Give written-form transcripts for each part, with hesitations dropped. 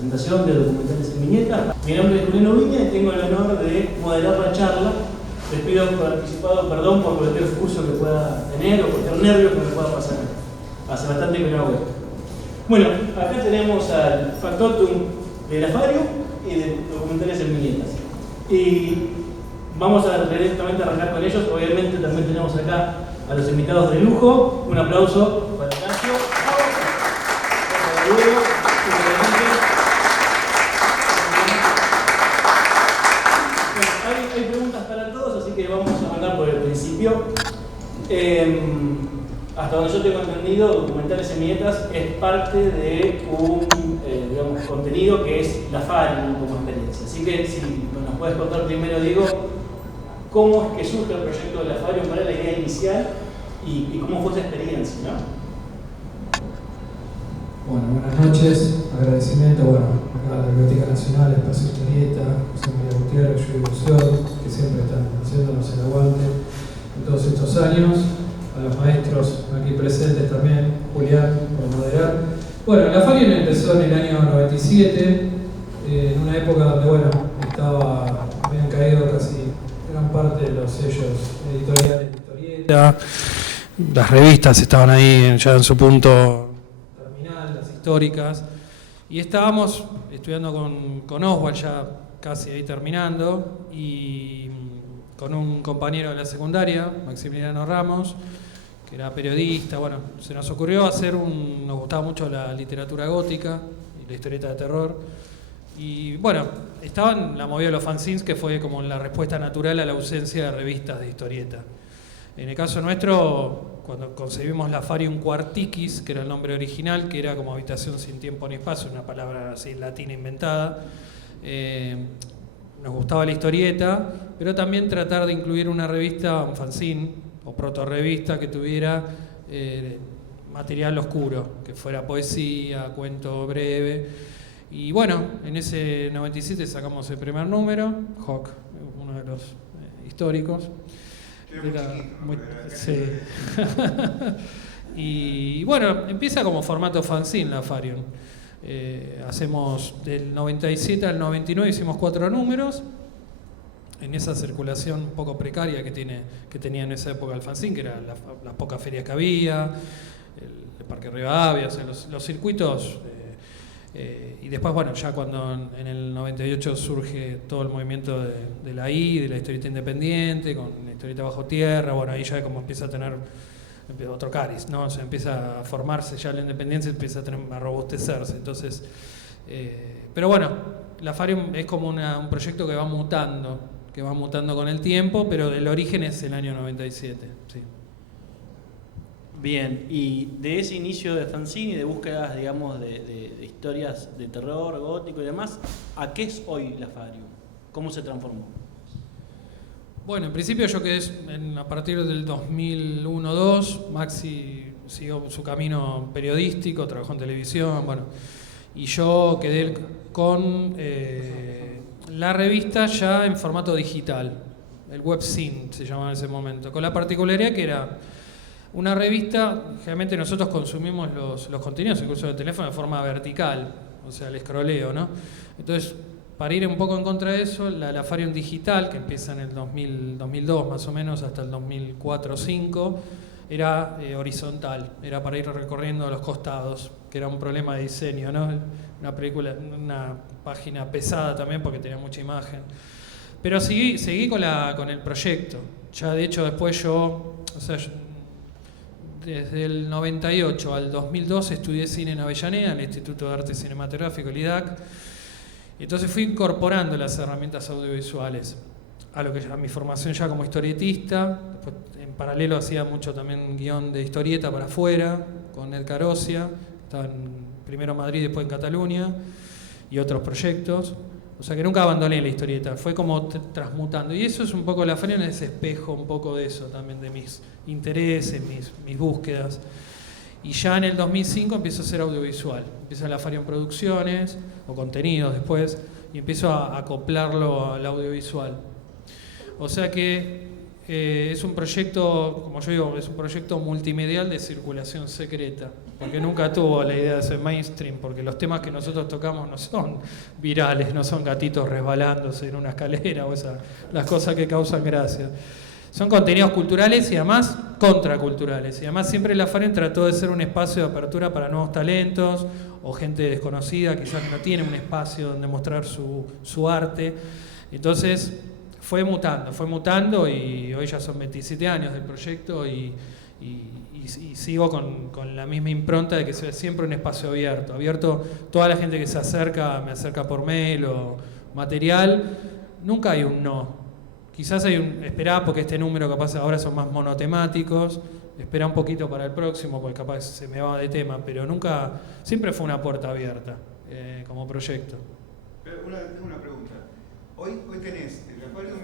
presentación de documentales en viñeta. Mi nombre es Julián Ubiña y tengo el honor de moderar la charla. Les pido por anticipado perdón por cualquier curso que pueda tener o cualquier nervio que me pueda pasar. Hace bastante que no hago esto. Bueno, acá tenemos al factotum de Lafario y de documentales en viñetas. Y vamos a directamente arrancar con ellos. Obviamente también tenemos acá a los invitados de lujo. Un aplauso para Ignacio. Hay preguntas para todos, así que vamos a arrancar por el principio. Hasta donde yo tengo entendido, documentales en viñetas es parte de un digamos, contenido que es Lafario como experiencia. Así que si nos puedes contar primero, Diego, cómo es que surge el proyecto de Lafario, cuál es la idea inicial y cómo fue esa experiencia, ¿no? Bueno, buenas noches, agradecimiento acá a la Biblioteca Nacional, Espacio Historieta, José María Gutiérrez, Julio Buceo, que siempre están haciéndonos el aguante en todos estos años, a los maestros aquí presentes también, Julián, por moderar. Bueno, Lafario empezó en el año 97, en una época donde, habían caído casi gran parte de los sellos editoriales de historieta, las revistas estaban ahí ya en su punto históricas, y estábamos estudiando con Oswald ya casi ahí terminando, y con un compañero de la secundaria, Maximiliano Ramos, que era periodista. Se nos ocurrió nos gustaba mucho la literatura gótica y la historieta de terror, y estaba en la movida de los fanzines, que fue como la respuesta natural a la ausencia de revistas de historieta. En el caso nuestro, cuando concebimos Lafario un Quartiquis, que era el nombre original, que era como habitación sin tiempo ni espacio, una palabra así latina inventada, nos gustaba la historieta, pero también tratar de incluir una revista, un fanzine o proto-revista que tuviera material oscuro, que fuera poesía, cuento breve. Y en ese 97 sacamos el primer número, Hawk, uno de los históricos. Sí. Y empieza como formato fanzine Lafario. Hacemos del 97 al 99, hicimos 4 números. En esa circulación un poco precaria que tenía en esa época el fanzine, que eran las pocas ferias que había, el Parque Rivadavia, o sea, los circuitos. Y después, ya cuando en el 98 surge todo el movimiento de la historieta independiente, con la historieta bajo tierra, ahí ya como empieza a tener otro cariz, ¿no? O sea, empieza a formarse ya la independencia, empieza a robustecerse. Entonces, Lafario es como un proyecto que va mutando con el tiempo, pero el origen es el año 97, sí. Bien, y de ese inicio de fanzine y de búsquedas, digamos, de historias de terror, gótico y demás, ¿a qué es hoy Lafario? ¿Cómo se transformó? En principio yo quedé a partir del 2001-2002, Maxi siguió su camino periodístico, trabajó en televisión, y yo quedé con la revista ya en formato digital, el webzine se llamaba en ese momento, con la particularidad que era una revista. Generalmente nosotros consumimos los contenidos, incluso de teléfono, de forma vertical, o sea, el escroleo, ¿no? Entonces, para ir un poco en contra de eso, la Lafario digital, que empieza en el 2002 más o menos, hasta el 2004-2005, era horizontal, era para ir recorriendo los costados, que era un problema de diseño, ¿no? Una página pesada también porque tenía mucha imagen. Pero seguí con el proyecto. Ya de hecho después desde el 98 al 2002 estudié cine en Avellaneda, en el Instituto de Arte Cinematográfico, el IDAC. Entonces fui incorporando las herramientas audiovisuales a lo que era mi formación ya como historietista. Después, en paralelo hacía mucho también guión de historieta para afuera, con Ed Carosia, estaba primero en Madrid, después en Cataluña, y otros proyectos. O sea que nunca abandoné la historieta, fue como transmutando. Y eso es un poco, Lafario es espejo un poco de eso también, de mis intereses, mis búsquedas. Y ya en el 2005 empiezo a hacer audiovisual. Empiezo en Lafario Producciones, o contenidos después, y empiezo a acoplarlo al audiovisual. O sea que Es un proyecto, como yo digo, es un proyecto multimedial de circulación secreta, porque nunca tuvo la idea de ser mainstream, porque los temas que nosotros tocamos no son virales, no son gatitos resbalándose en una escalera o las cosas que causan gracia. Son contenidos culturales y además contraculturales. Y además siempre la FAREN trató de ser un espacio de apertura para nuevos talentos o gente desconocida, quizás que no tiene un espacio donde mostrar su arte. Entonces fue mutando y hoy ya son 27 años del proyecto y sigo con la misma impronta de que sea siempre un espacio abierto. Toda la gente que se acerca, me acerca por mail o material, nunca hay un no. Quizás esperá porque este número capaz ahora son más monotemáticos, esperá un poquito para el próximo porque capaz se me va de tema, pero nunca, siempre fue una puerta abierta como proyecto. Pero tengo una pregunta. Hoy tenés, el Aquarium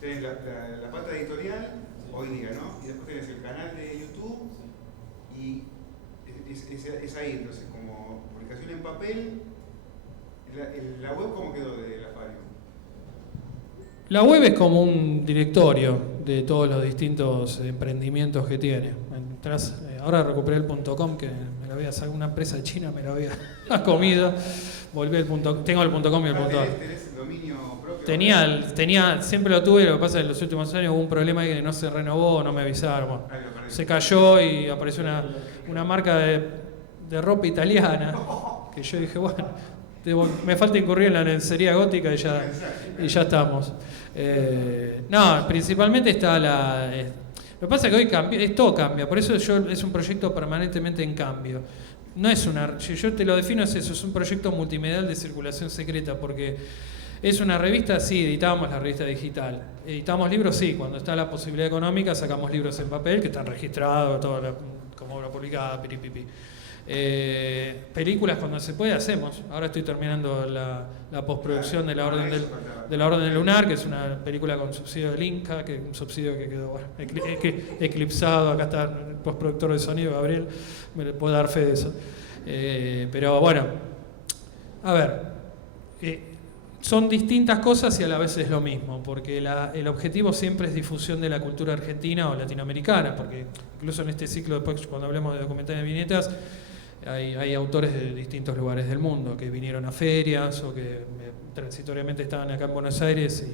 tenés la pata editorial, hoy día, ¿no? Y después tenés el canal de YouTube y es ahí, entonces como publicación en papel, la web ¿cómo quedó de la Aquarium? La web es como un directorio de todos los distintos emprendimientos que tiene. Ahora recuperé el .com, que me lo había sacado una empresa china, me lo había comido. Volví al tengo el .com y el .ar. ¿Tenés el dominio propio? Tenía, siempre lo tuve, lo que pasa es que en los últimos años hubo un problema que no se renovó, no me avisaron. Bueno, se cayó y apareció una marca de ropa italiana, que yo dije, bueno, me falta incurrir en la lencería gótica y ya estamos. No, principalmente está lo que pasa es que hoy todo cambia, por eso es un proyecto permanentemente en cambio. No es si yo te lo defino es eso, es un proyecto multimedial de circulación secreta, porque es una revista, sí, editábamos la revista digital. Editamos libros, sí, cuando está la posibilidad económica sacamos libros en papel que están registrados, todo como obra publicada, piripipi. Películas cuando se puede hacemos. Ahora estoy terminando la postproducción de la Orden del Lunar, que es una película con subsidio del Inca, que un subsidio que quedó eclipsado. Acá está el postproductor de sonido, Gabriel, me le puedo dar fe de eso. Pero bueno, a ver, son distintas cosas y a la vez es lo mismo, porque el objetivo siempre es difusión de la cultura argentina o latinoamericana, porque incluso en este ciclo, después cuando hablemos de documentales de viñetas, hay autores de distintos lugares del mundo que vinieron a ferias o que transitoriamente estaban acá en Buenos Aires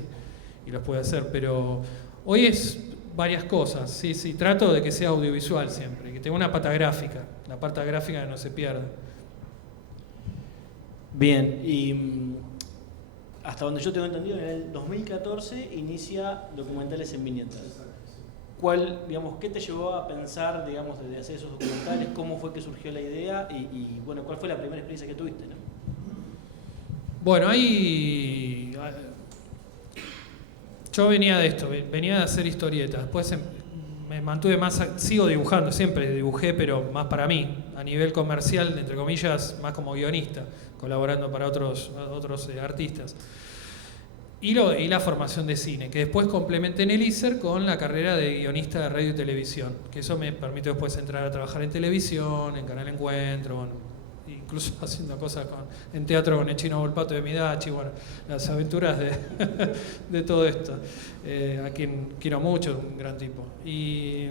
y los puede hacer, pero hoy es varias cosas, sí, trato de que sea audiovisual siempre, que tenga una pata gráfica, la pata gráfica no se pierda. Bien, y hasta donde yo tengo entendido, en el 2014 inicia Documentales en Viñetas. ¿Qué te llevó a pensar, de hacer esos documentales? ¿Cómo fue que surgió la idea? Y bueno, ¿cuál fue la primera experiencia que tuviste, no? Bueno, yo venía de esto, venía de hacer historietas. Después me mantuve sigo dibujando, siempre dibujé, pero más para mí, a nivel comercial, entre comillas, más como guionista, colaborando para otros artistas. Y la formación de cine, que después complementé en el ISER con la carrera de guionista de radio y televisión, que eso me permitió después entrar a trabajar en televisión, en Canal Encuentro, bueno, incluso haciendo cosas en teatro con el Chino Volpato de Midachi, bueno, las aventuras de todo esto, a quien quiero mucho, un gran tipo. Y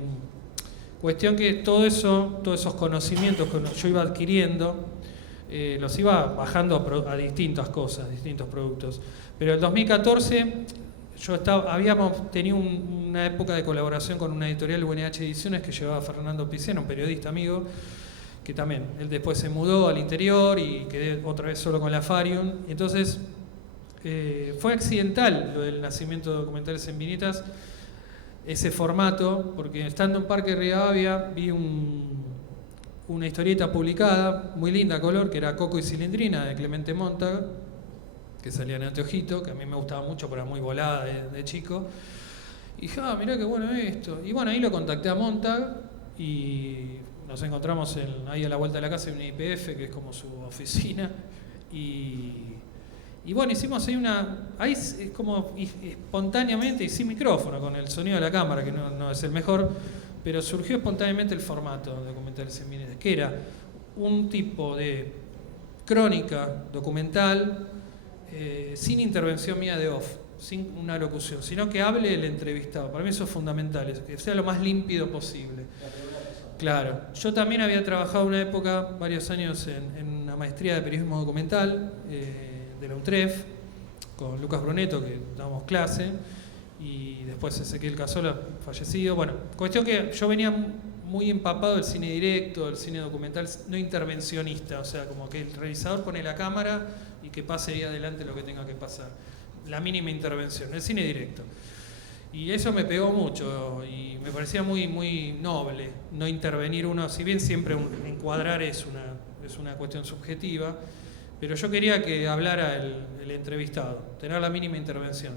cuestión que todos esos conocimientos que yo iba adquiriendo, los iba bajando a distintas cosas, distintos productos. Pero en 2014 habíamos tenido una época de colaboración con una editorial, UNH Ediciones, que llevaba a Fernando Piceno, un periodista amigo, que también, él después se mudó al interior y quedé otra vez solo con la Farium. Entonces, fue accidental lo del nacimiento de Documentales en Viñetas, ese formato, porque estando en Parque Rivadavia vi una historieta publicada, muy linda a color, que era Coco y Cilindrina, de Clemente Montag, que salía en Anteojito, que a mí me gustaba mucho, pero era muy volada de chico. Y dije, mirá qué bueno esto. Y bueno, ahí lo contacté a Montag y nos encontramos ahí a la vuelta de la casa en un IPF, que es como su oficina. Y bueno, hicimos ahí es como espontáneamente, y sin micrófono, con el sonido de la cámara, que no es el mejor, pero surgió espontáneamente el formato de Documentales en Viñetas, que era un tipo de crónica documental sin intervención mía de off. sin una locución, sino que hable el entrevistado. Para mí eso es fundamental, que sea lo más límpido posible. Claro, yo también había trabajado una época, varios años, en una maestría de periodismo documental de la UNTREF, con Lucas Brunetto, que dábamos clase, y después Ezequiel Casola, fallecido. Bueno, cuestión que yo venía muy empapado del cine directo, del cine documental no intervencionista, o sea, como que el realizador pone la cámara y que pase ahí adelante lo que tenga que pasar. La mínima intervención, el cine directo. Y eso me pegó mucho y me parecía muy, muy noble no intervenir uno, si bien siempre encuadrar es una cuestión subjetiva, pero yo quería que hablara el entrevistado, tener la mínima intervención.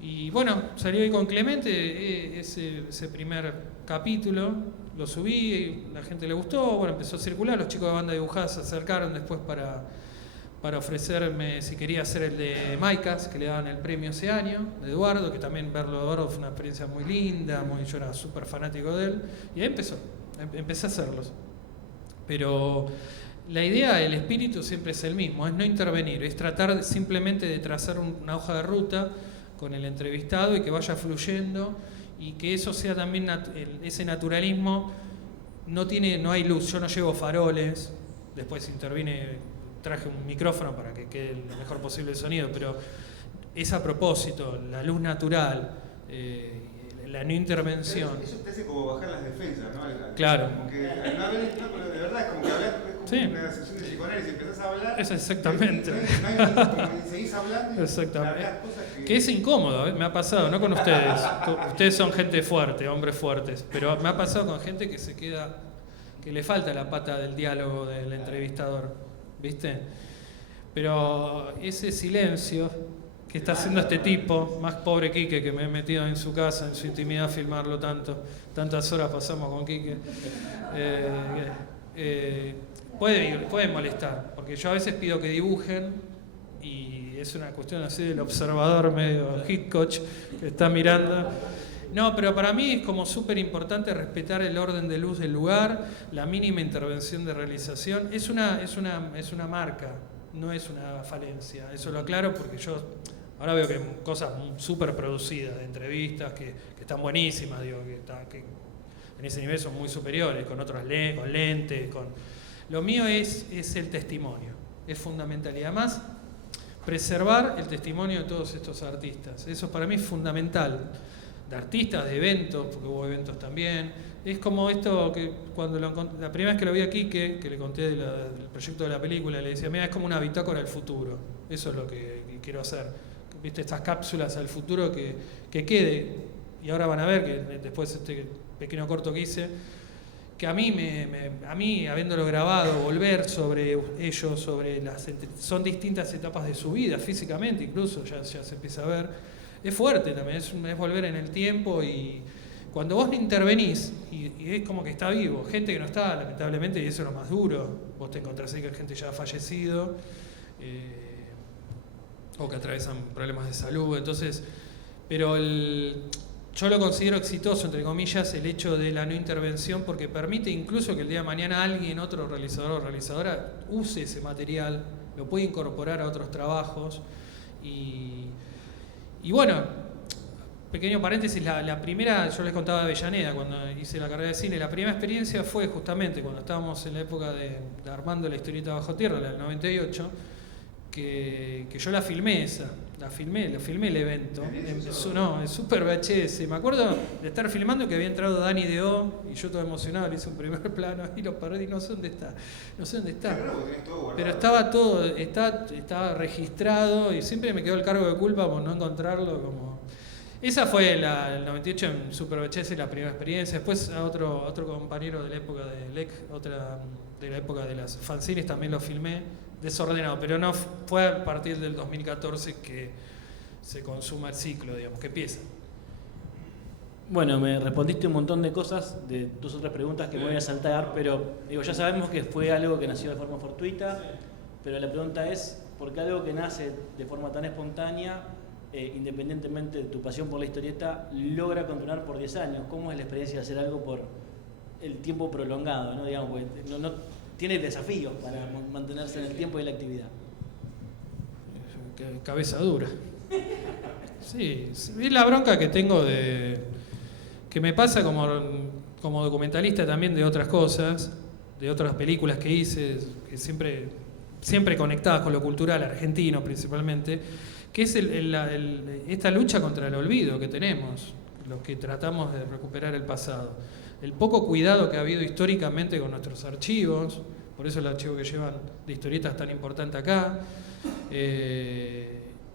Y bueno, salió ahí con Clemente ese primer capítulo, lo subí, la gente le gustó, bueno, empezó a circular, los chicos de Banda Dibujada se acercaron después para ofrecerme si quería hacer el de Maicas, que le daban el premio ese año, de Eduardo, que también verlo a Eduardo fue una experiencia muy linda, yo era súper fanático de él, y ahí empecé a hacerlos. Pero la idea, el espíritu siempre es el mismo, es no intervenir, es tratar simplemente de trazar una hoja de ruta con el entrevistado y que vaya fluyendo y que eso sea también ese naturalismo. No hay luz, yo no llevo faroles, después traje un micrófono para que quede lo mejor posible el sonido, pero es a propósito, la luz natural, la no intervención. Eso te hace como bajar las defensas, ¿no? Claro. Como que al no haber, pero de verdad, como que hablar, es como una sesión de psicoanálisis, empezás a hablar. Eso exactamente. Como seguís hablando. Exactamente. Que es incómodo, me ha pasado, no con ustedes. Ustedes son gente fuerte, hombres fuertes, pero me ha pasado con gente que se queda, que le falta la pata del diálogo del entrevistador, ¿viste? Pero ese silencio que está haciendo este tipo, más pobre Quique, que me he metido en su casa, en su intimidad, a filmarlo tantas horas pasamos con Quique, puede molestar, porque yo a veces pido que dibujen y es una cuestión así del observador medio Hitchcock que está mirando. No, pero para mí es como súper importante respetar el orden de luz del lugar, la mínima intervención de realización. Es una marca, no es una falencia. Eso lo aclaro porque yo ahora veo que hay cosas súper producidas, de entrevistas que están buenísimas, digo, que en ese nivel son muy superiores, con otros con lentes. Lo mío es el testimonio, es fundamental. Y además, preservar el testimonio de todos estos artistas. Eso para mí es fundamental. De artistas, de eventos, porque hubo eventos también. Es como esto que cuando la primera vez que lo vi aquí, que le conté del proyecto de la película, le decía, mira, es como una bitácora del futuro. Eso es lo que quiero hacer. ¿Viste? Estas cápsulas al futuro que quede. Y ahora van a ver que después de este pequeño corto que hice, que a mí, habiéndolo grabado, volver sobre ellos, son distintas etapas de su vida, físicamente incluso, ya se empieza a ver. Es fuerte también, es volver en el tiempo y cuando vos no intervenís, y es como que está vivo, gente que no está, lamentablemente, y eso es lo más duro, vos te encontrás ahí que hay gente ya ha fallecido, o que atraviesan problemas de salud, entonces, pero yo lo considero exitoso, entre comillas, el hecho de la no intervención, porque permite incluso que el día de mañana alguien, otro realizador o realizadora, use ese material, lo puede incorporar a otros trabajos. Y bueno, pequeño paréntesis, la primera, yo les contaba de Avellaneda cuando hice la carrera de cine, la primera experiencia fue justamente cuando estábamos en la época de armando la historieta Bajo Tierra, la del 98, que yo la filmé el evento, en Super VHS. Me acuerdo de estar filmando que había entrado Dani Deo y yo todo emocionado le hice un primer plano y lo perdí, no sé dónde está. Pero estaba registrado y siempre me quedó el cargo de culpa por no encontrarlo. Esa fue el 98 en Super VHS, la primera experiencia. Después a otro compañero de la época de LEC, de la época de las fanzines, también lo filmé desordenado, pero no fue a partir del 2014 que se consuma el ciclo, digamos, que empieza. Bueno, me respondiste un montón de cosas de tus otras preguntas que me voy a saltar, pero ya sabemos que fue algo que nació de forma fortuita, pero la pregunta es, ¿por qué algo que nace de forma tan espontánea, independientemente de tu pasión por la historieta, logra continuar por 10 años? ¿Cómo es la experiencia de hacer algo por el tiempo prolongado, ¿no? Digamos, no tiene desafíos para mantenerse en el tiempo y la actividad? Cabeza dura. Sí, es la bronca que tengo que me pasa como documentalista también de otras cosas, de otras películas que hice, que siempre conectadas con lo cultural argentino principalmente, que es esta lucha contra el olvido que tenemos, los que tratamos de recuperar el pasado. El poco cuidado que ha habido históricamente con nuestros archivos, por eso el archivo que llevan de historietas es tan importante acá.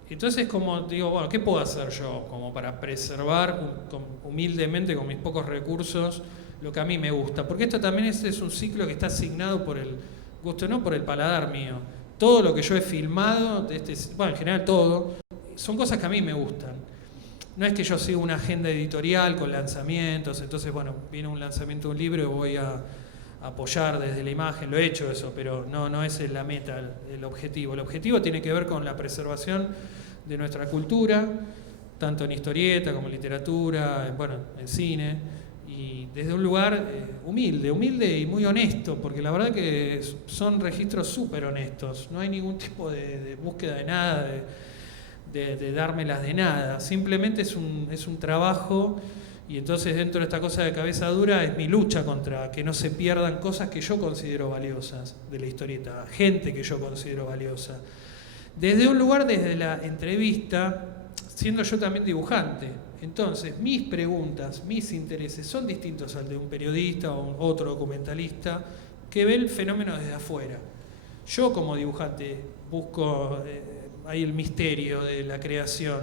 Entonces, como digo, bueno, ¿qué puedo hacer yo como para preservar humildemente con mis pocos recursos lo que a mí me gusta? Porque esto también es un ciclo que está asignado por el gusto, no por el paladar mío. Todo lo que yo he filmado, en general todo, son cosas que a mí me gustan. No es que yo siga una agenda editorial con lanzamientos, entonces, bueno, viene un lanzamiento de un libro y voy a apoyar desde la imagen, lo he hecho eso, pero no esa es la meta, el objetivo. El objetivo tiene que ver con la preservación de nuestra cultura, tanto en historieta como en literatura, en cine, y desde un lugar humilde y muy honesto, porque la verdad que son registros súper honestos, no hay ningún tipo de búsqueda de nada, de dármelas de nada, simplemente es un trabajo. Y entonces dentro de esta cosa de cabeza dura es mi lucha contra que no se pierdan cosas que yo considero valiosas de la historieta, gente que yo considero valiosa. Desde un lugar, desde la entrevista, siendo yo también dibujante. Entonces mis preguntas, mis intereses son distintos al de un periodista o otro documentalista que ve el fenómeno desde afuera. Yo como dibujante busco ahí el misterio de la creación.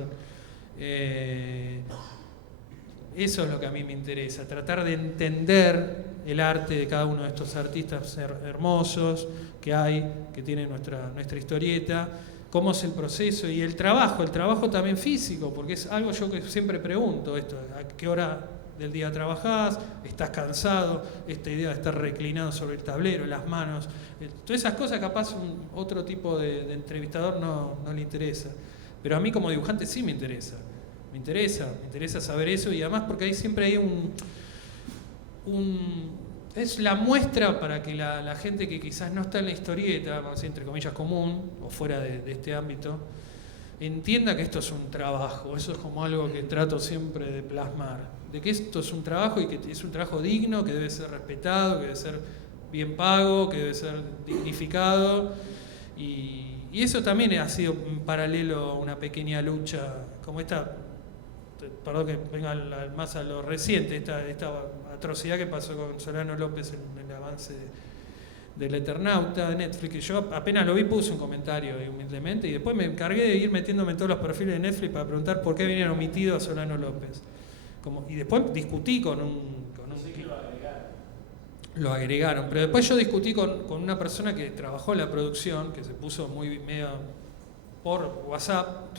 Eso es lo que a mí me interesa, tratar de entender el arte de cada uno de estos artistas hermosos que tiene nuestra historieta, cómo es el proceso y el trabajo también físico, porque es algo yo que siempre pregunto esto, ¿a qué hora del día trabajás? ¿Estás cansado? Esta idea de estar reclinado sobre el tablero, las manos, todas esas cosas capaz otro tipo de entrevistador no le interesa, pero a mí como dibujante sí me interesa. Me interesa saber eso y además porque ahí siempre hay es la muestra para que la gente que quizás no está en la historieta, vamos a decir, entre comillas común o fuera de este ámbito, entienda que esto es un trabajo. Eso es como algo que trato siempre de plasmar, de que esto es un trabajo y que es un trabajo digno, que debe ser respetado, que debe ser bien pago, que debe ser dignificado y eso también ha sido en paralelo a una pequeña lucha como esta. Perdón que venga más a lo reciente, esta atrocidad que pasó con Solano López en el avance del Eternauta de Netflix, que yo apenas lo vi puse un comentario humildemente y después me encargué de ir metiéndome en todos los perfiles de Netflix para preguntar por qué venían omitidos a Solano López. Y después discutí con un lo agregaron, pero después yo discutí con una persona que trabajó en la producción, que se puso muy medio por WhatsApp,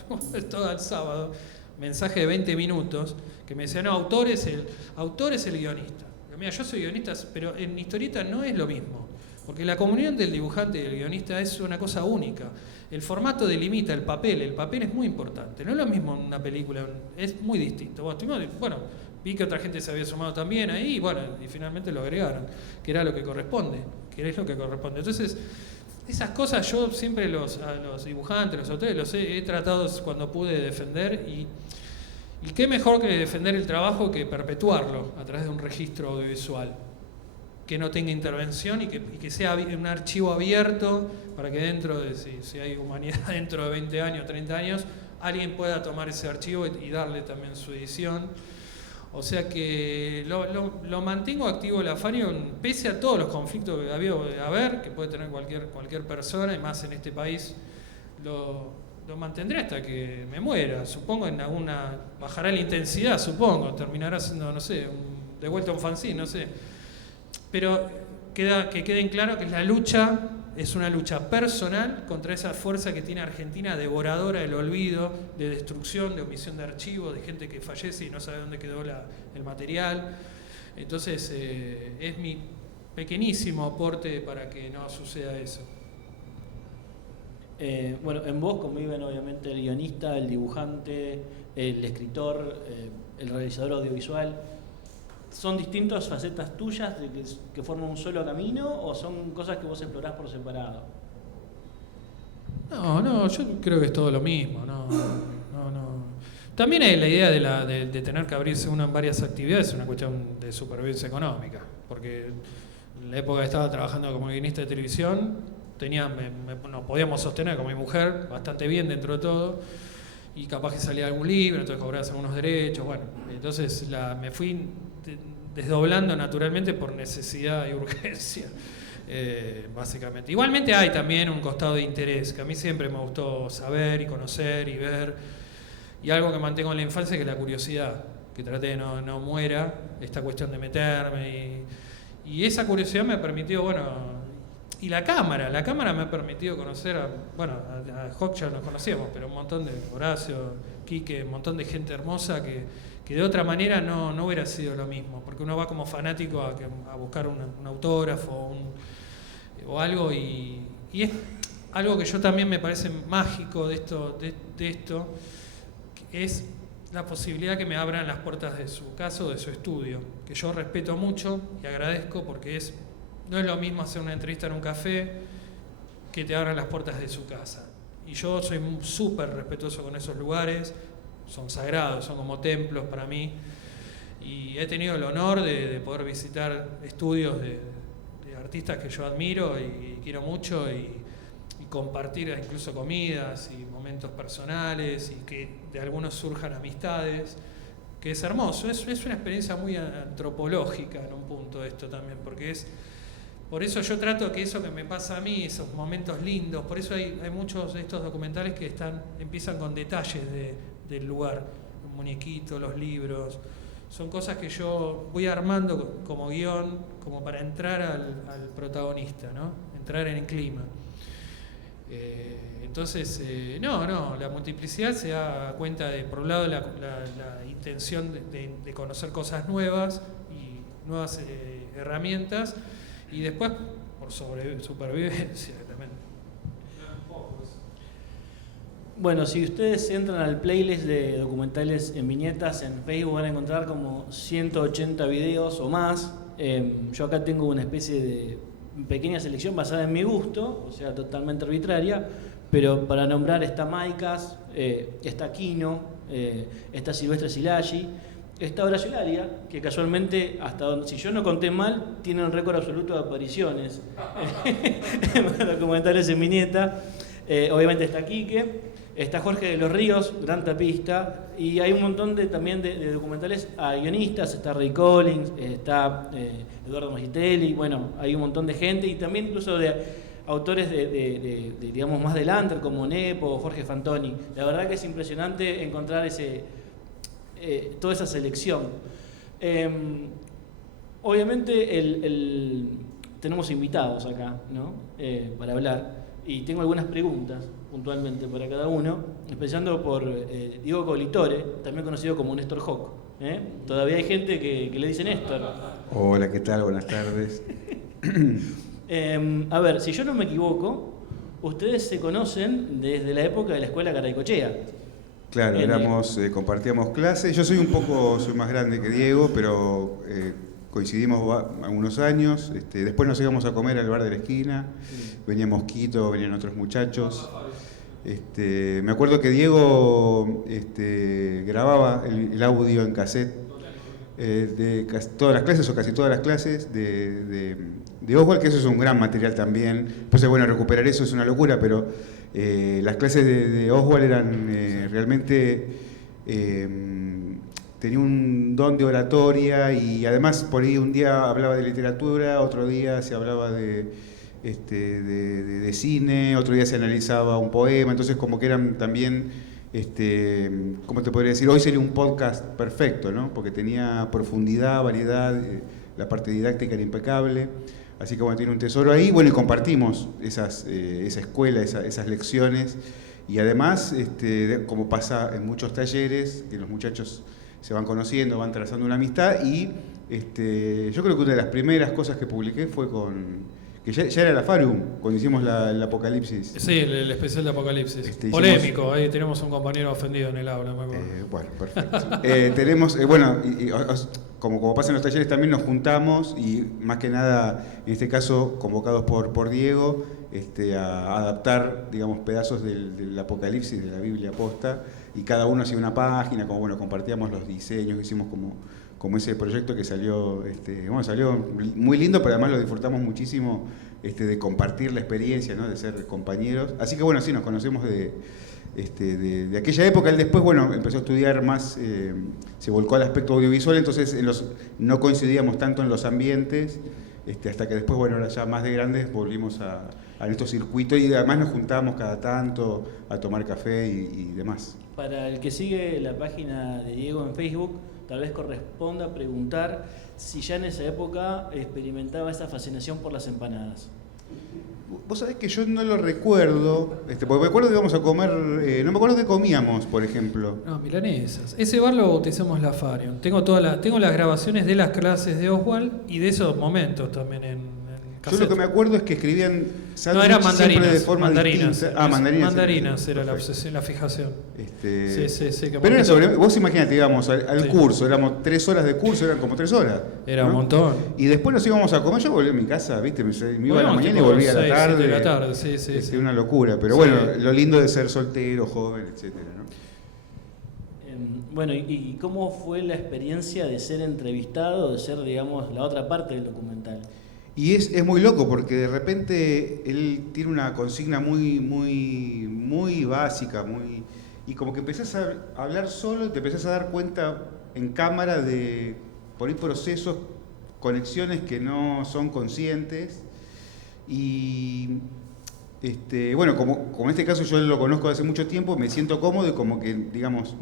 todo el sábado, mensaje de 20 minutos, que me decía, no, autor es el guionista. Mira, yo soy guionista, pero en historieta no es lo mismo, porque la comunión del dibujante y del guionista es una cosa única. El formato delimita el papel es muy importante, no es lo mismo en una película, es muy distinto. Bueno, vi que otra gente se había sumado también ahí, y finalmente lo agregaron, que era lo que corresponde, Entonces, esas cosas yo siempre a los dibujantes, los autores, los he tratado cuando pude defender y qué mejor que defender el trabajo que perpetuarlo a través de un registro audiovisual que no tenga intervención y que sea un archivo abierto para que dentro de, si hay humanidad dentro de 20 años, 30 años, alguien pueda tomar ese archivo y darle también su edición. O sea que lo mantengo activo el afario pese a todos los conflictos que había que puede tener cualquier persona, y más en este país, lo mantendré hasta que me muera. Supongo bajará la intensidad, terminará siendo, no sé, de vuelta a un fanzine, no sé. Pero que queden claro que la lucha es una lucha personal contra esa fuerza que tiene Argentina devoradora del olvido, de destrucción, de omisión de archivos, de gente que fallece y no sabe dónde quedó el material. Entonces es mi pequeñísimo aporte para que no suceda eso. En vos conviven obviamente el guionista, el dibujante, el escritor, el realizador audiovisual. ¿Son distintas facetas tuyas que forman un solo camino o son cosas que vos explorás por separado? No, yo creo que es todo lo mismo. También hay la idea de tener que abrirse uno en varias actividades, es una cuestión de supervivencia económica, porque en la época que estaba trabajando como guionista de televisión, nos podíamos sostener con mi mujer bastante bien dentro de todo, y capaz que salía algún libro, entonces cobrabas algunos derechos, bueno, entonces me fui desdoblando naturalmente por necesidad y urgencia, básicamente. Igualmente hay también un costado de interés, que a mí siempre me gustó saber y conocer y ver, y algo que mantengo en la infancia que es la curiosidad, que traté de no muera, esta cuestión de meterme, y esa curiosidad me permitió, bueno, y la cámara me ha permitido conocer a Hawk ya nos conocíamos, pero un montón de Horacio, Quique, un montón de gente hermosa que de otra manera no hubiera sido lo mismo, porque uno va como fanático a buscar un autógrafo o algo, y es algo que yo también me parece mágico de esto, que es la posibilidad que me abran las puertas de su casa o de su estudio, que yo respeto mucho y agradezco, porque no es lo mismo hacer una entrevista en un café que te abran las puertas de su casa. Y yo soy súper respetuoso con esos lugares, son sagrados, son como templos para mí. Y he tenido el honor de poder visitar estudios de artistas que yo admiro y quiero mucho, y compartir incluso comidas y momentos personales, y que de algunos surjan amistades, que es hermoso. Es una experiencia muy antropológica en un punto esto también, porque por eso yo trato que eso que me pasa a mí, esos momentos lindos, por eso hay muchos de estos documentales que empiezan con detalles del lugar, un muñequito, los libros, son cosas que yo voy armando como guión, como para entrar al protagonista, ¿no? Entrar en el clima. Entonces, la multiplicidad se da cuenta de, por un lado, la intención de conocer cosas nuevas y nuevas herramientas, y después por supervivencia también. Bueno, si ustedes entran al playlist de documentales en viñetas en Facebook, van a encontrar como 180 videos o más. Yo acá tengo una especie de pequeña selección basada en mi gusto, o sea, totalmente arbitraria, pero para nombrar está Maicas, está Kino, está Silvestre Silagi, está Horacio Laria, que casualmente, si yo no conté mal, tiene el récord absoluto de apariciones en documentales en viñeta. Obviamente está Quique, está Jorge de los Ríos, gran tapista, y hay un montón también de documentales a guionistas, está Ray Collins, está Eduardo Magitelli, bueno, hay un montón de gente, y también incluso de autores de digamos, más del under, como Nepo o Jorge Fantoni. La verdad que es impresionante encontrar toda esa selección. Obviamente tenemos invitados acá, ¿no? Para hablar, y tengo algunas preguntas puntualmente para cada uno, empezando por Diego Colitore, también conocido como Néstor Hawk. Todavía hay gente que le dice Néstor. Hola, ¿qué tal? Buenas tardes. A ver, si yo no me equivoco, ustedes se conocen desde la época de la escuela Caraycochea. Claro, compartíamos clases. Yo soy más grande que Diego, pero coincidimos algunos años. Después nos íbamos a comer al bar de la esquina. Venía Mosquito, venían otros muchachos. Me acuerdo que Diego grababa el audio en cassette de todas las clases, o casi todas las clases de Oswald, que eso es un gran material también. Pues bueno, recuperar eso es una locura, pero las clases de Oswald eran realmente... tenía un don de oratoria, y además por ahí un día hablaba de literatura, otro día se hablaba de cine, otro día se analizaba un poema, entonces como que eran también, ¿cómo te podría decir? Hoy sería un podcast perfecto, ¿no? Porque tenía profundidad, variedad, la parte didáctica era impecable, así que bueno, tiene un tesoro ahí, bueno, y compartimos esa escuela, esas lecciones, y además, como pasa en muchos talleres, que los muchachos se van conociendo, van trazando una amistad, y yo creo que una de las primeras cosas que publiqué fue que ya era la Farum, cuando hicimos el Apocalipsis. Sí, el especial de Apocalipsis. Polémico, ahí tenemos un compañero ofendido en el aula, me acuerdo. Bueno, perfecto. Tenemos, como pasa en los talleres, también nos juntamos, y más que nada, en este caso, convocados por Diego, a adaptar, digamos, pedazos del Apocalipsis, de la Biblia posta. y cada uno hacía una página, como bueno, compartíamos los diseños, hicimos como ese proyecto que salió, bueno, salió muy lindo, pero además lo disfrutamos muchísimo de compartir la experiencia, ¿no? De ser compañeros. Así que bueno, sí, nos conocemos de aquella época. Él después, bueno, empezó a estudiar más, se volcó al aspecto audiovisual, entonces no coincidíamos tanto en los ambientes, hasta que después, bueno, ahora ya más de grandes volvimos a estos circuitos y además nos juntábamos cada tanto a tomar café y demás. Para el que sigue la página de Diego en Facebook, tal vez corresponda preguntar si ya en esa época experimentaba esa fascinación por las empanadas. Vos sabés que yo no lo recuerdo, porque me acuerdo que íbamos a comer, no me acuerdo qué comíamos, por ejemplo. No, milanesas. Ese bar lo bautizamos La Farion. Tengo las grabaciones de las clases de Oswald y de esos momentos también en cassette. Yo lo que me acuerdo es que escribían no, eran siempre de forma mandarinas. distinta. Mandarinas era la obsesión, la fijación. Sí, pero era sobre, vos imaginate, íbamos al curso, éramos 3 horas de curso, eran como 3 horas. Era un montón. Y después nos íbamos a comer, yo volví a mi casa, ¿viste? Me iba a la mañana y volvía a la tarde. 7 de la tarde, sí. Una locura, pero bueno, lo lindo de ser soltero, joven, etcétera, ¿no? Bueno, ¿y cómo fue la experiencia de ser entrevistado, de ser, digamos, la otra parte del documental? Y es muy loco porque de repente él tiene una consigna muy básica, y como que empezás a hablar solo y te empezás a dar cuenta en cámara de por ahí procesos, conexiones que no son conscientes. Y bueno, como en este caso yo lo conozco hace mucho tiempo, me siento cómodo y como que, digamos,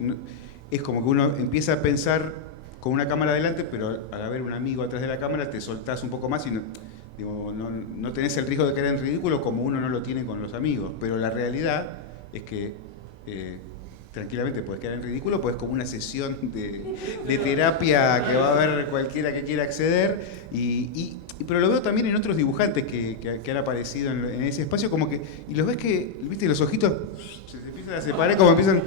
es como que uno empieza a pensar con una cámara adelante, pero al haber un amigo atrás de la cámara te soltás un poco más y no tenés el riesgo de caer en ridículo como uno no lo tiene con los amigos. Pero la realidad es que tranquilamente podés quedar en ridículo, pues como una sesión de terapia que va a haber cualquiera que quiera acceder. Pero lo veo también en otros dibujantes que han aparecido en ese espacio, como que, y los ves que, viste, los ojitos se empiezan a separar, como empiezan...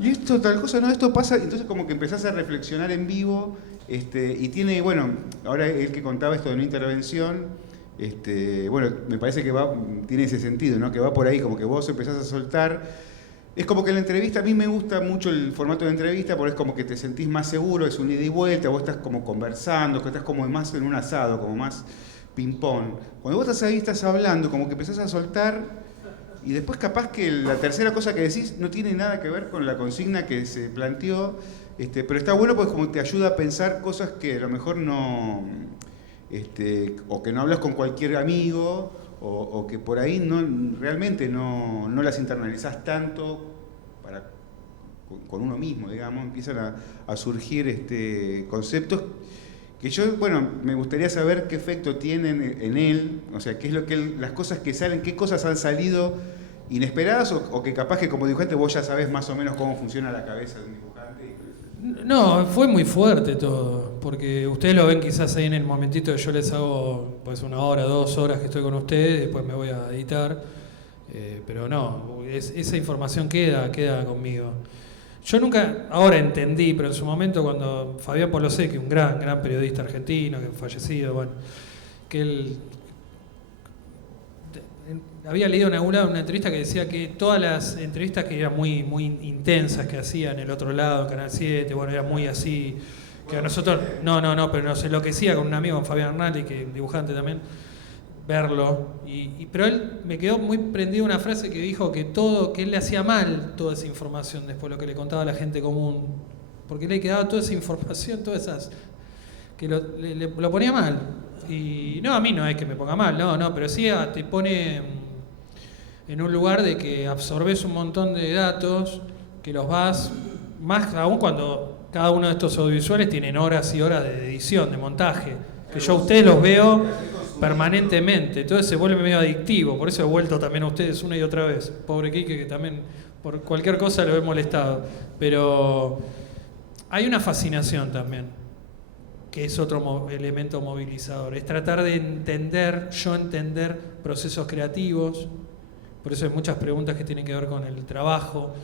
Y esto tal cosa, no, esto pasa, entonces como que empezás a reflexionar en vivo, y tiene, bueno, ahora el que contaba esto de una intervención, bueno, me parece que tiene ese sentido, ¿no? Que va por ahí, como que vos empezás a soltar. Es como que la entrevista, a mí me gusta mucho el formato de entrevista, porque es como que te sentís más seguro, es un ida y vuelta, vos estás como conversando, que estás como más en un asado, como más ping-pong. Cuando vos estás ahí, estás hablando, como que empezás a soltar. Y después capaz que la tercera cosa que decís no tiene nada que ver con la consigna que se planteó, pero está bueno porque como te ayuda a pensar cosas que a lo mejor no, o que no hablas con cualquier amigo, o que por ahí realmente no las internalizás tanto con uno mismo, digamos, empiezan a surgir conceptos que yo, bueno, me gustaría saber qué efecto tienen en él, o sea, qué es lo que las cosas que salen, qué cosas han salido inesperadas o que capaz que como dibujante vos ya sabés más o menos cómo funciona la cabeza de un dibujante. No, fue muy fuerte todo, porque ustedes lo ven quizás ahí en el momentito que yo les hago pues 1 hora, 2 horas que estoy con ustedes, después me voy a editar, pero no, esa información queda conmigo. Yo nunca, ahora entendí, pero en su momento cuando Fabián Polosecchi, un gran periodista argentino, que fallecido, bueno, que él había leído en algún lado una entrevista que decía que todas las entrevistas que eran muy intensas que hacían el otro lado, Canal 7, bueno, era muy así, que a nosotros, no, pero nos enloquecía con un amigo, con Fabián Arnaldi, que es dibujante también, verlo, pero él me quedó muy prendido una frase que dijo que él le hacía mal toda esa información después lo que le contaba a la gente común, porque le quedaba toda esa información, todas esas, que lo ponía mal, y no, a mí no es que me ponga mal, no, pero sí te pone en un lugar de que absorbes un montón de datos, que los vas, más aún cuando cada uno de estos audiovisuales tienen horas y horas de edición, de montaje, que yo a ustedes los veo permanentemente, entonces se vuelve medio adictivo, por eso he vuelto también a ustedes una y otra vez. Pobre Quique, que también por cualquier cosa lo he molestado, pero hay una fascinación también, que es otro elemento movilizador, es tratar de entender procesos creativos, por eso hay muchas preguntas que tienen que ver con el trabajo,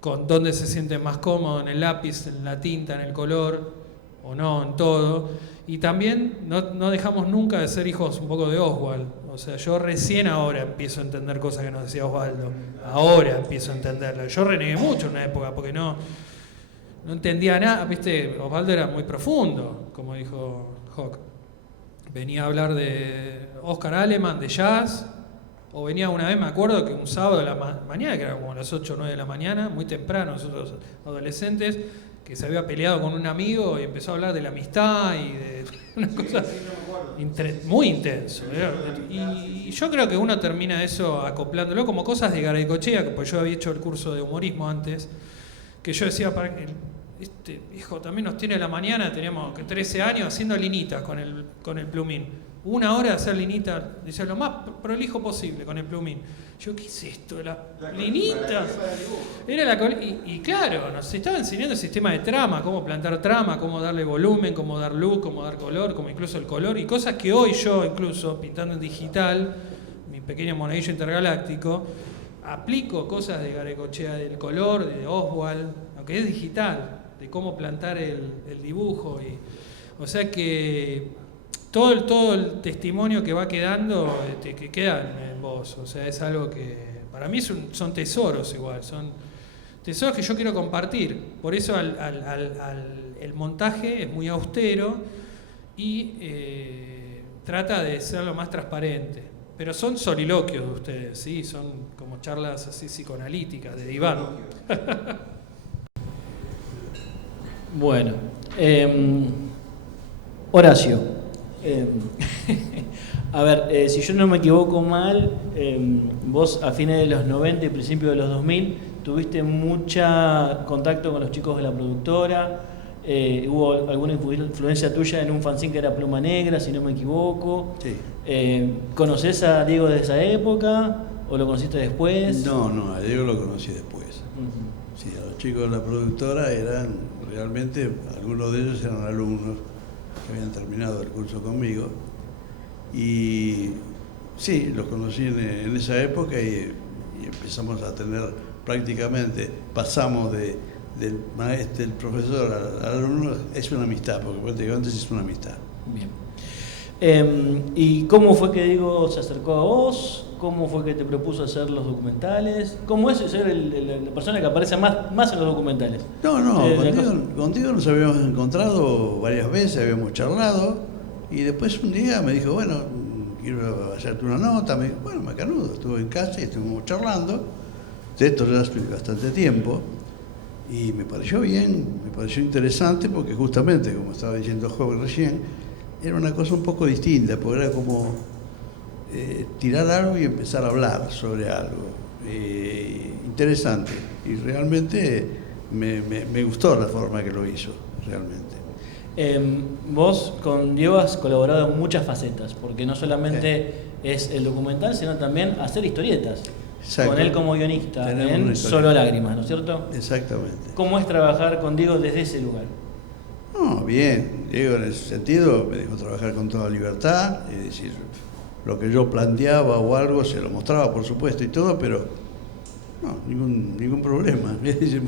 con dónde se sienten más cómodos, en el lápiz, en la tinta, en el color, o no en todo. Y también no dejamos nunca de ser hijos un poco de Oswald. O sea, yo recién ahora empiezo a entender cosas que nos decía Osvaldo. Ahora empiezo a entenderlo. Yo renegué mucho en una época porque no entendía nada. Viste, Osvaldo era muy profundo, como dijo Hawk. Venía a hablar de Oscar Aleman, de jazz. O venía una vez, me acuerdo que un sábado de la mañana, que era como las 8 o 9 de la mañana, muy temprano, nosotros adolescentes, que se había peleado con un amigo y empezó a hablar de la amistad y de una cosa muy intenso. Y yo creo que uno termina eso acoplándolo como cosas de Garaikochea, pues yo había hecho el curso de humorismo antes, que yo decía, este hijo también nos tiene la mañana, teníamos 13 años haciendo linitas con el plumín. 1 hora de hacer linitas, decía lo más prolijo posible con el plumín. Yo, ¿qué es esto? ¿La linita? Y claro, nos estaba enseñando el sistema de trama, cómo plantar trama, cómo darle volumen, cómo dar luz, cómo dar color, como incluso el color, y cosas que hoy yo, incluso pintando en digital, mi pequeño monedillo intergaláctico, aplico cosas de Garaikochea, del color, de Oswald, aunque es digital, de cómo plantar el dibujo. O sea que todo el testimonio que va quedando, que queda en vos, o sea, es algo que para mí son tesoros igual, son tesoros que yo quiero compartir. Por eso el montaje es muy austero y trata de ser lo más transparente. Pero son soliloquios de ustedes, ¿sí? Son como charlas así psicoanalíticas, de diván. Bueno, Horacio. A ver, si yo no me equivoco mal, vos a fines de los 90 y principios de los 2000 tuviste mucho contacto con los chicos de la productora. Hubo alguna influencia tuya en un fanzine que era Pluma Negra, si no me equivoco. Sí. ¿Conocés a Diego de esa época o lo conociste después? No, a Diego lo conocí después. Sí, a los chicos de la productora eran realmente, algunos de ellos eran alumnos que habían terminado el curso conmigo. Y sí, los conocí en esa época y empezamos a tener prácticamente, pasamos del maestro, del profesor al alumno, es una amistad, porque prácticamente es una amistad. Bien. ¿Y cómo fue que Diego se acercó a vos? ¿Cómo fue que te propuso hacer los documentales? ¿Cómo es ser la persona que aparece más en los documentales? Contigo nos habíamos encontrado varias veces, habíamos charlado, y después un día me dijo, bueno, quiero hacerte una nota. Me dijo, bueno, macanudo, estuve en casa y estuvimos charlando, de esto ya hace bastante tiempo, y me pareció bien, me pareció interesante, porque justamente, como estaba diciendo Jorge recién, era una cosa un poco distinta, porque era como tirar algo y empezar a hablar sobre algo. Interesante. Y realmente me gustó la forma que lo hizo, realmente. Vos con Diego has colaborado en muchas facetas, porque no solamente es el documental, sino también hacer historietas. Exacto. Con él como guionista, en Solo Lágrimas, ¿no es cierto? Exactamente. ¿Cómo es trabajar con Diego desde ese lugar? No, bien. Diego en ese sentido me dejó trabajar con toda libertad, es decir, lo que yo planteaba o algo se lo mostraba, por supuesto, y todo, pero no, ningún problema.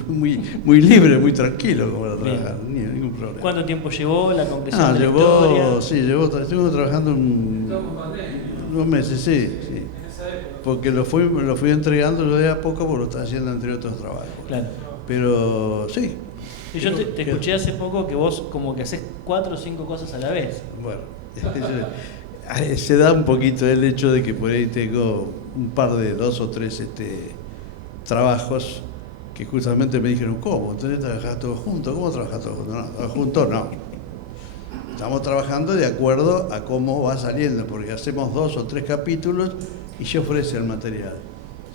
Muy libre, muy tranquilo como para trabajar, ningún problema. ¿Cuánto tiempo llevó la compresión de la historia? Sí, estuvimos trabajando 2 meses, sí. Porque lo fui entregando yo de a poco porque lo estaba haciendo entre otros trabajos. Claro. Pero sí. Y yo te escuché hace poco que vos como que haces 4 o 5 cosas a la vez. Bueno, se da un poquito el hecho de que por ahí tengo un par de 2 o 3 trabajos que justamente me dijeron, ¿cómo? ¿Entonces trabajás todos juntos? ¿Cómo trabajás todos juntos? No, todos juntos no. Estamos trabajando de acuerdo a cómo va saliendo, porque hacemos 2 o 3 capítulos y se ofrece el material.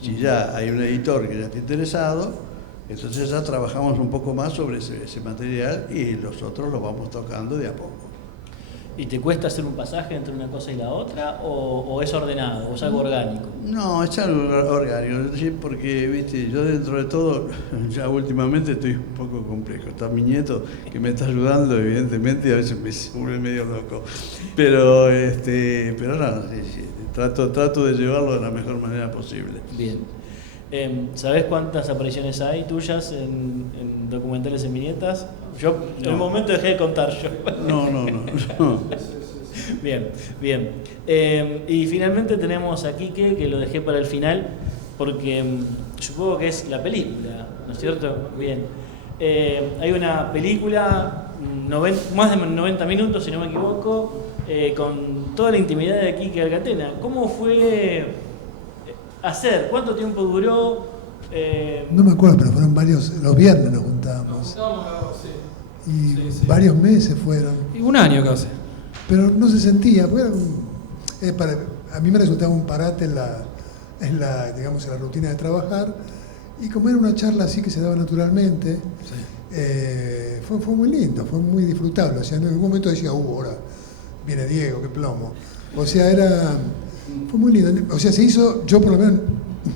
Si ya hay un editor que ya está interesado, entonces ya trabajamos un poco más sobre ese material y los otros los vamos tocando de a poco. ¿Y te cuesta hacer un pasaje entre una cosa y la otra o es ordenado o es algo orgánico? No, es algo orgánico, porque viste, yo dentro de todo, ya últimamente estoy un poco complejo. Está mi nieto que me está ayudando, evidentemente, y a veces me vuelve medio loco. Pero no, sí, trato de llevarlo de la mejor manera posible. Bien. ¿Sabés cuántas apariciones hay tuyas en documentales en viñetas? Yo en un momento dejé de contar yo. No. Bien, bien. Y finalmente tenemos a Quique, que lo dejé para el final, porque supongo que es la película, ¿no es cierto? Bien. Hay una película, más de 90 minutos, si no me equivoco, con toda la intimidad de Quique Alcatena. ¿Cómo fue hacer? ¿Cuánto tiempo duró? No me acuerdo, pero fueron varios, los viernes nos juntábamos. Y varios meses fueron. Y un año casi. Pero no se sentía, porque era a mí me resultaba un parate en la rutina de trabajar, y como era una charla así que se daba naturalmente, fue muy lindo, fue muy disfrutable. O sea, en algún momento decía, ahora viene Diego, qué plomo. O sea, fue muy lindo. O sea, se hizo, yo por lo menos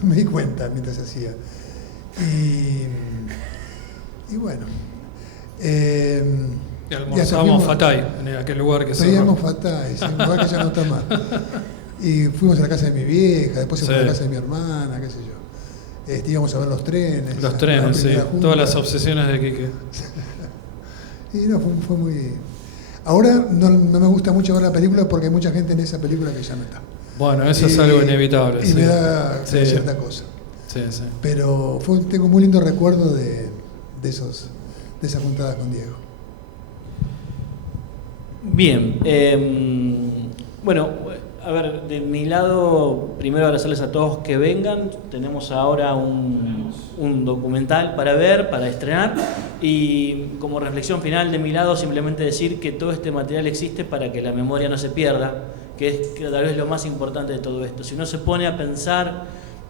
me di cuenta mientras se hacía. Y bueno. Y almorzábamos Fatay, en aquel lugar que se Traíamos Fatay, sí, un lugar que ya no está más. Y fuimos a la casa de mi vieja, después se fue a la casa de mi hermana, qué sé yo. Íbamos a ver los trenes. Los trenes, sí. Todas las obsesiones de Quique. Y no, fue muy... Ahora no me gusta mucho ver la película porque hay mucha gente en esa película que ya no está. Bueno, eso es algo inevitable. Y me da cierta cosa. Sí. Pero tengo muy lindo recuerdo de esas juntadas con Diego. Bien, bueno, a ver, de mi lado, primero agradecerles a todos que vengan. Tenemos ahora un documental para ver, para estrenar, y como reflexión final de mi lado, simplemente decir que todo este material existe para que la memoria no se pierda, que es tal vez lo más importante de todo esto. Si uno se pone a pensar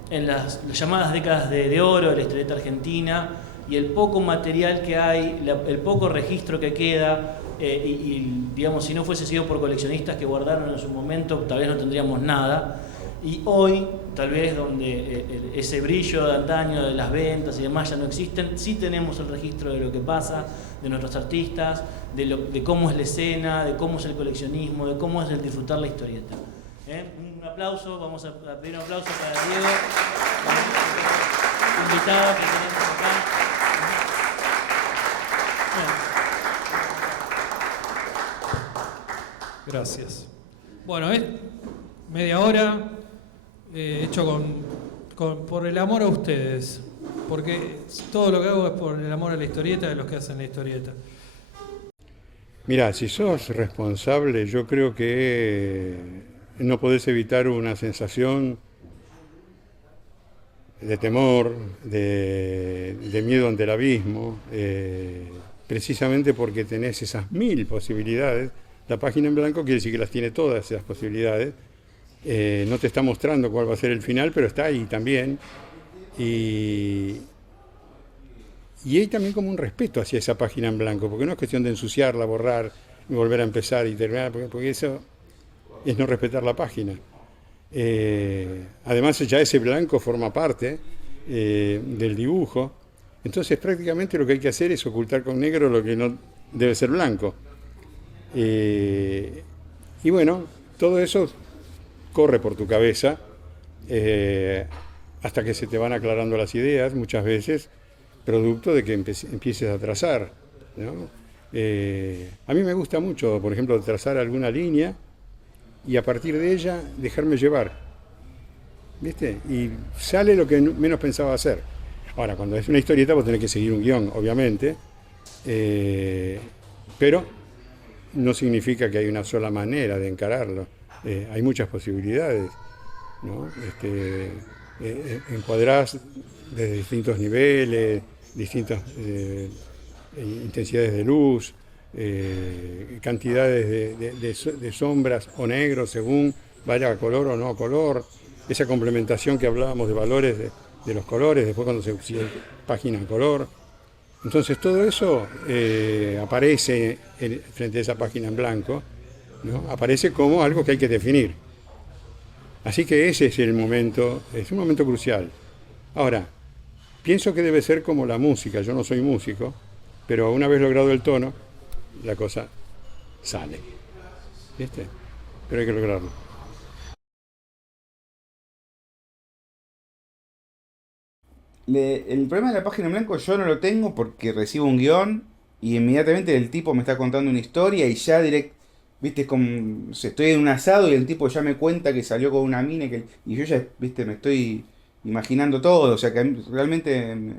en las llamadas décadas de oro de la historieta argentina y el poco material que hay, el poco registro que queda, y digamos, si no fuese sido por coleccionistas que guardaron en su momento, tal vez no tendríamos nada. Y hoy, tal vez donde ese brillo de antaño de las ventas y demás ya no existen, sí tenemos el registro de lo que pasa, de nuestros artistas, de cómo es la escena, de cómo es el coleccionismo, de cómo es el disfrutar la historieta. Un aplauso, vamos a pedir un aplauso para Diego, invitado que tenemos acá. Gracias. Bueno, es media hora hecho por el amor a ustedes, porque todo lo que hago es por el amor a la historieta de los que hacen la historieta. Mirá, si sos responsable, yo creo que no podés evitar una sensación de temor, de miedo ante el abismo, precisamente porque tenés esas 1000 posibilidades. La página en blanco quiere decir que las tiene todas esas posibilidades. No te está mostrando cuál va a ser el final, pero está ahí también. Y hay también como un respeto hacia esa página en blanco, porque no es cuestión de ensuciarla, borrar y volver a empezar y terminar, porque eso es no respetar la página. Además, ya ese blanco forma parte del dibujo. Entonces, prácticamente lo que hay que hacer es ocultar con negro lo que no debe ser blanco. Y bueno, todo eso corre por tu cabeza hasta que se te van aclarando las ideas, muchas veces producto de que empieces a trazar, ¿no? A mí me gusta mucho, por ejemplo, trazar alguna línea y a partir de ella dejarme llevar, ¿viste? Y sale lo que menos pensaba hacer. Ahora, cuando es una historieta vos tenés que seguir un guión, obviamente, pero no significa que hay una sola manera de encararlo. Hay muchas posibilidades, ¿no? Encuadrás desde distintos niveles, distintas intensidades de luz, cantidades de sombras o negros según vaya a color o no a color. Esa complementación que hablábamos de valores de los colores, después cuando se página en color. Entonces todo eso aparece frente a esa página en blanco, ¿no? Aparece como algo que hay que definir. Así que ese es el momento, es un momento crucial. Ahora, pienso que debe ser como la música, yo no soy músico, pero una vez logrado el tono, la cosa sale, ¿viste? Pero hay que lograrlo. el problema de la página en blanco yo no lo tengo porque recibo un guión y inmediatamente el tipo me está contando una historia y ya viste, es como, no sé, estoy en un asado y el tipo ya me cuenta que salió con una mina y yo ya, viste, me estoy imaginando todo, o sea que realmente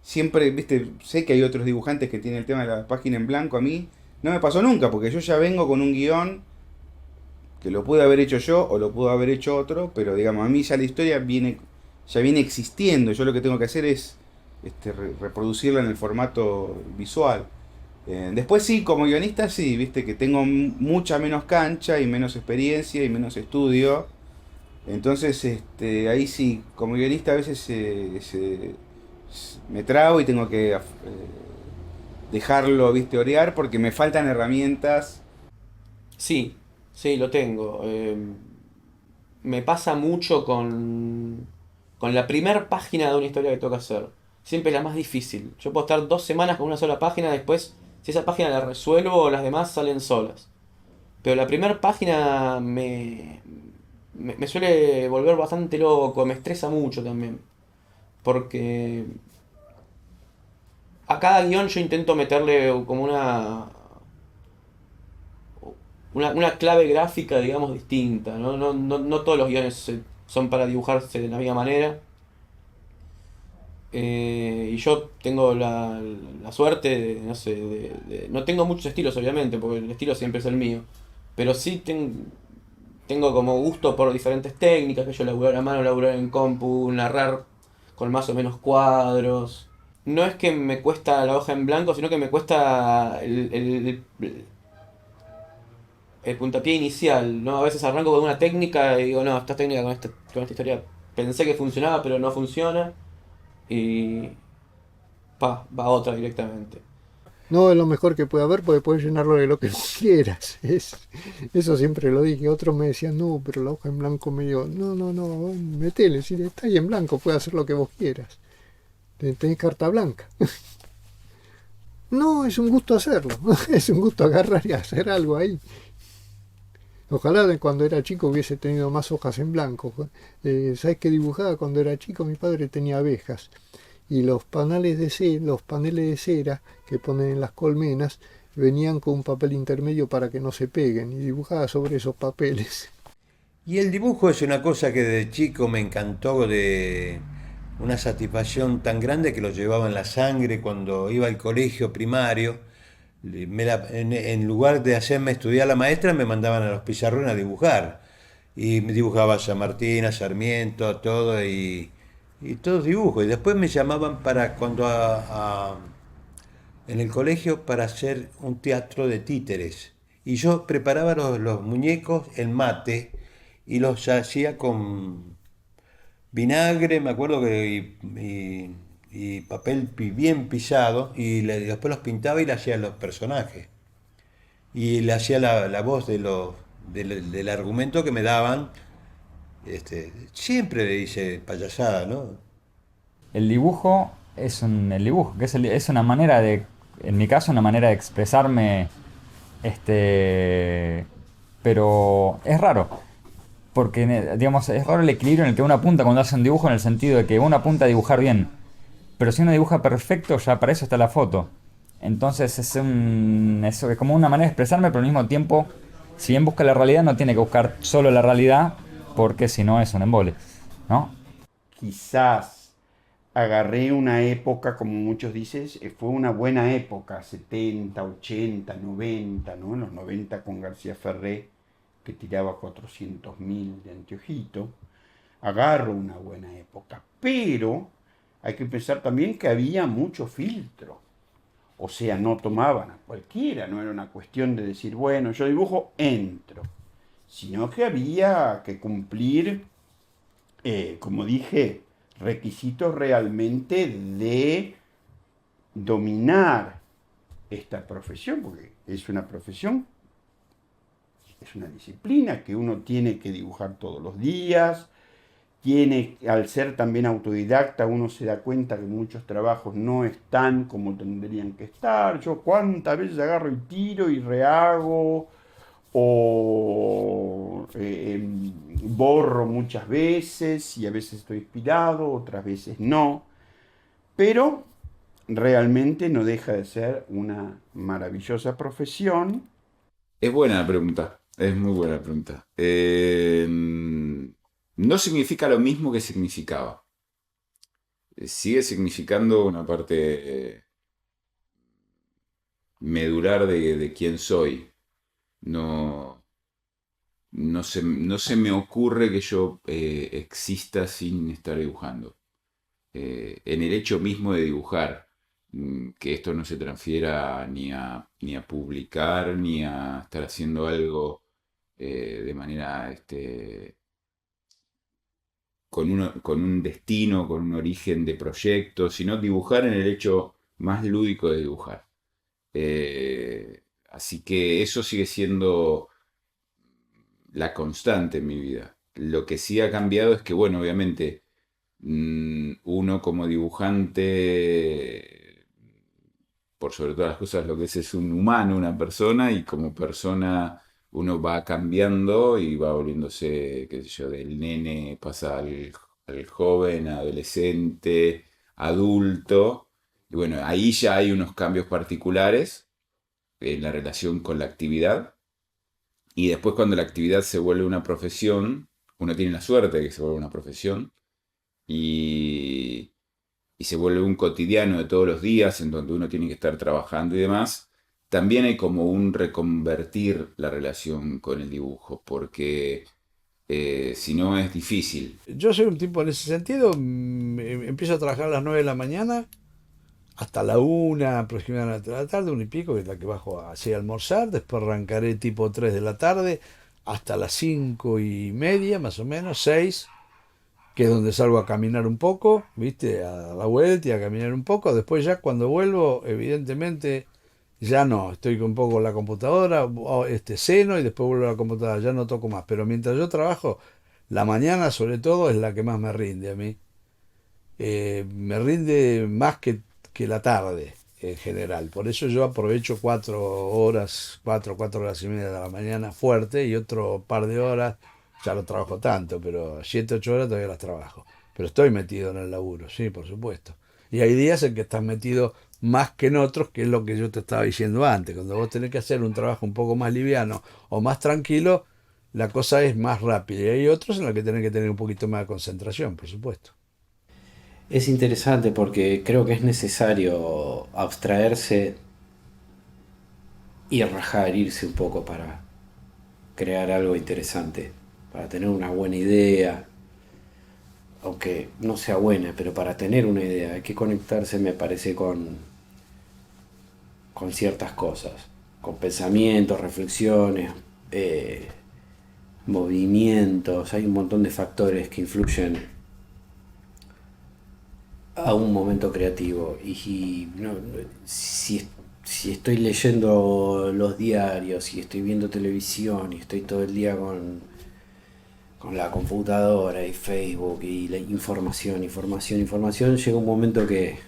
siempre, viste, sé que hay otros dibujantes que tienen el tema de la página en blanco, a mí no me pasó nunca porque yo ya vengo con un guión que lo pude haber hecho yo o lo pudo haber hecho otro, pero digamos, a mí ya la historia ya viene existiendo, yo lo que tengo que hacer es reproducirla en el formato visual. Después sí, como guionista sí, viste que tengo mucha menos cancha y menos experiencia y menos estudio. Entonces, ahí sí, como guionista a veces me trabo y tengo que dejarlo, viste, orear porque me faltan herramientas. Sí, sí, lo tengo. Me pasa mucho con la primer página de una historia que tengo que hacer. Siempre es la más difícil. Yo puedo estar 2 semanas con una sola página, después, si esa página la resuelvo, las demás salen solas. Pero la primera página me suele volver bastante loco, me estresa mucho también. Porque a cada guión yo intento meterle como una clave gráfica, digamos, distinta, ¿no? No todos los guiones son para dibujarse de la misma manera. Y yo tengo la suerte de, no sé, no tengo muchos estilos, obviamente, porque el estilo siempre es el mío. Pero sí tengo como gusto por diferentes técnicas, que yo laburar a mano, laburar en compu, narrar con más o menos cuadros. No es que me cuesta la hoja en blanco, sino que me cuesta el puntapié inicial, ¿no? A veces arranco con una técnica y digo, no, esta técnica con esta historia pensé que funcionaba, pero no funciona. Y va a otra directamente. No es lo mejor que puede haber porque puedes llenarlo de lo que quieras. Eso siempre lo dije. Otros me decían, no, pero la hoja en blanco medio. No, metele, si está ahí en blanco, puedes hacer lo que vos quieras. Tenés carta blanca. No, es un gusto hacerlo. Es un gusto agarrar y hacer algo ahí. Ojalá cuando era chico hubiese tenido más hojas en blanco. ¿Sabes qué dibujaba cuando era chico? Mi padre tenía abejas. Y los paneles de cera que ponen en las colmenas venían con un papel intermedio para que no se peguen. Y dibujaba sobre esos papeles. Y el dibujo es una cosa que de chico me encantó, de una satisfacción tan grande que lo llevaba en la sangre cuando iba al colegio primario. En lugar de hacerme estudiar la maestra, me mandaban a los pizarrones a dibujar. Y me dibujaba a San Martín, a Sarmiento, todo, y todos dibujos. Y después me llamaban para en el colegio para hacer un teatro de títeres. Y yo preparaba los muñecos, el mate, y los hacía con vinagre, me acuerdo que y papel bien pisado, y después los pintaba y le hacía los personajes. Y le hacía la voz del argumento que me daban. Siempre le hice payasada, ¿no? El dibujo el dibujo, que es una manera en mi caso, una manera de expresarme, pero es raro. Porque, digamos, es raro el equilibrio en el que uno apunta cuando hace un dibujo, en el sentido de que uno apunta a dibujar bien. Pero si uno dibuja perfecto, ya para eso está la foto. Entonces eso es como una manera de expresarme, pero al mismo tiempo, si bien busca la realidad, no tiene que buscar solo la realidad, porque si no es un embole, ¿no? Quizás agarré una época, como muchos dicen, fue una buena época, 70, 80, 90, ¿no? En los 90 con García Ferré, que tiraba 400.000 de anteojito. Agarro una buena época, pero hay que pensar también que había mucho filtro. O sea, no tomaban a cualquiera, no era una cuestión de decir, bueno, yo dibujo, entro. Sino que había que cumplir, como dije, requisitos realmente de dominar esta profesión, porque es una profesión, es una disciplina que uno tiene que dibujar todos los días. Al ser también autodidacta, uno se da cuenta que muchos trabajos no están como tendrían que estar. Yo cuántas veces agarro y tiro y rehago, o borro muchas veces, y a veces estoy inspirado, otras veces no. pero realmente no deja de ser una maravillosa profesión. Es buena la pregunta, es muy buena la pregunta. No significa lo mismo que significaba. Sigue significando una parte medular de quién soy. No, no se me ocurre que yo exista sin estar dibujando. En el hecho mismo de dibujar, que esto no se transfiera ni a publicar, ni a estar haciendo algo de manera con un destino, con un origen de proyecto, sino dibujar en el hecho más lúdico de dibujar. Así que eso sigue siendo la constante en mi vida. Lo que sí ha cambiado es que, bueno, obviamente, uno como dibujante, por sobre todas las cosas, lo que es un humano, una persona, y como persona uno va cambiando y va volviéndose, qué sé yo, del nene pasa al joven, adolescente, adulto. Y bueno, ahí ya hay unos cambios particulares en la relación con la actividad. Y después cuando la actividad se vuelve una profesión, uno tiene la suerte de que se vuelva una profesión y, y se vuelve un cotidiano de todos los días en donde uno tiene que estar trabajando y demás, también hay como un reconvertir la relación con el dibujo, porque si no es difícil. Yo soy un tipo en ese sentido, empiezo a trabajar a las 9 de la mañana hasta la 1 aproximadamente de la tarde, 1 y pico, que es la que bajo así a almorzar, después arrancaré tipo 3 de la tarde hasta las 5:30, más o menos, 6, que es donde salgo a caminar un poco, ¿viste? A la vuelta y a caminar un poco. Después ya cuando vuelvo, evidentemente, ya no, estoy un poco con la computadora, ceno y después vuelvo a la computadora, ya no toco más. Pero mientras yo trabajo, la mañana sobre todo es la que más me rinde a mí. Me rinde más que la tarde en general. Por eso yo aprovecho 4 horas, 4 horas y media de la mañana fuerte y otro par de horas, ya no trabajo tanto, pero 7, 8 horas todavía las trabajo. Pero estoy metido en el laburo, sí, por supuesto. Y hay días en que estás metido más que en otros, que es lo que yo te estaba diciendo antes. Cuando vos tenés que hacer un trabajo un poco más liviano o más tranquilo, la cosa es más rápida. Y hay otros en los que tenés que tener un poquito más de concentración, por supuesto. Es interesante porque creo que es necesario abstraerse y rajar, irse un poco para crear algo interesante, para tener una buena idea, aunque no sea buena, pero para tener una idea hay que conectarse, me parece, con ciertas cosas, con pensamientos, reflexiones, movimientos. Hay un montón de factores que influyen a un momento creativo. Y no, si estoy leyendo los diarios, si estoy viendo televisión y estoy todo el día con la computadora y Facebook y la información, llega un momento que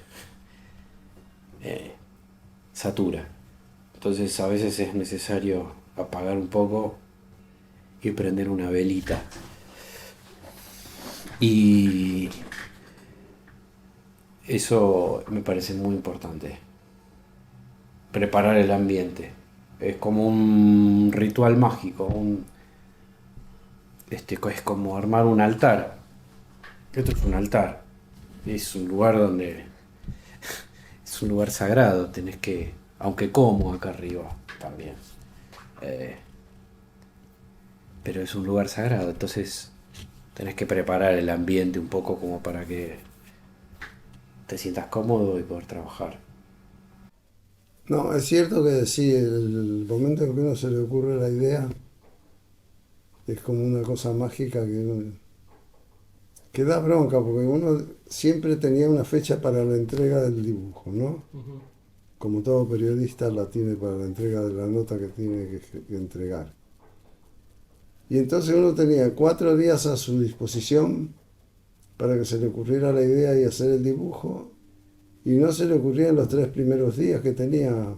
satura. Entonces a veces es necesario apagar un poco y prender una velita. Y eso me parece muy importante. Preparar el ambiente. Es como un ritual mágico. Es como armar un altar. Esto es un altar. Es un lugar donde... Es un lugar sagrado. Tenés que... Aunque como acá arriba también. Pero es un lugar sagrado. Entonces tenés que preparar el ambiente un poco como para que te sientas cómodo y poder trabajar. No, es cierto que sí, el momento en que uno se le ocurre la idea es como una cosa mágica que da bronca, porque uno siempre tenía una fecha para la entrega del dibujo, ¿no? Como todo periodista la tiene para la entrega de la nota que tiene que entregar. Y entonces uno tenía 4 días a su disposición para que se le ocurriera la idea y hacer el dibujo, y no se le ocurría en los 3 primeros días que tenía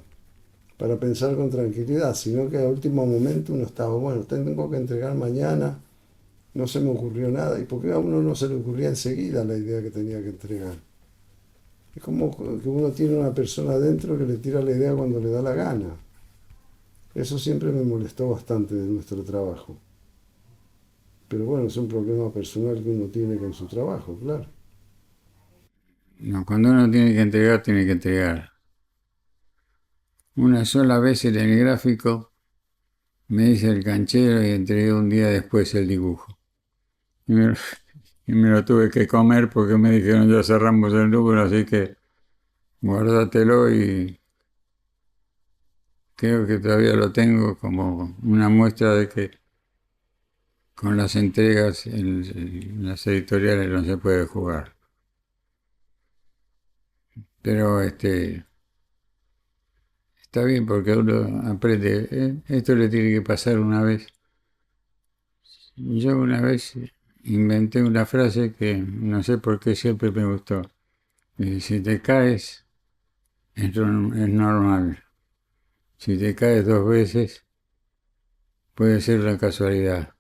para pensar con tranquilidad, sino que a último momento uno estaba, bueno, tengo que entregar mañana, no se me ocurrió nada, y porque a uno no se le ocurría enseguida la idea que tenía que entregar. Es como que uno tiene una persona adentro que le tira la idea cuando le da la gana. Eso siempre me molestó bastante de nuestro trabajo. Pero bueno, es un problema personal que uno tiene con su trabajo, claro. No, cuando uno tiene que entregar, tiene que entregar. Una sola vez en el gráfico me hice el canchero y entregué un día después el dibujo. Y me lo tuve que comer porque me dijeron ya cerramos el número, así que guárdatelo, y creo que todavía lo tengo como una muestra de que con las entregas en las editoriales no se puede jugar. Pero está bien porque uno aprende, esto le tiene que pasar una vez. Yo una vez inventé una frase que no sé por qué siempre me gustó. Dice, si te caes, es normal. Si te caes 2 veces, puede ser una casualidad.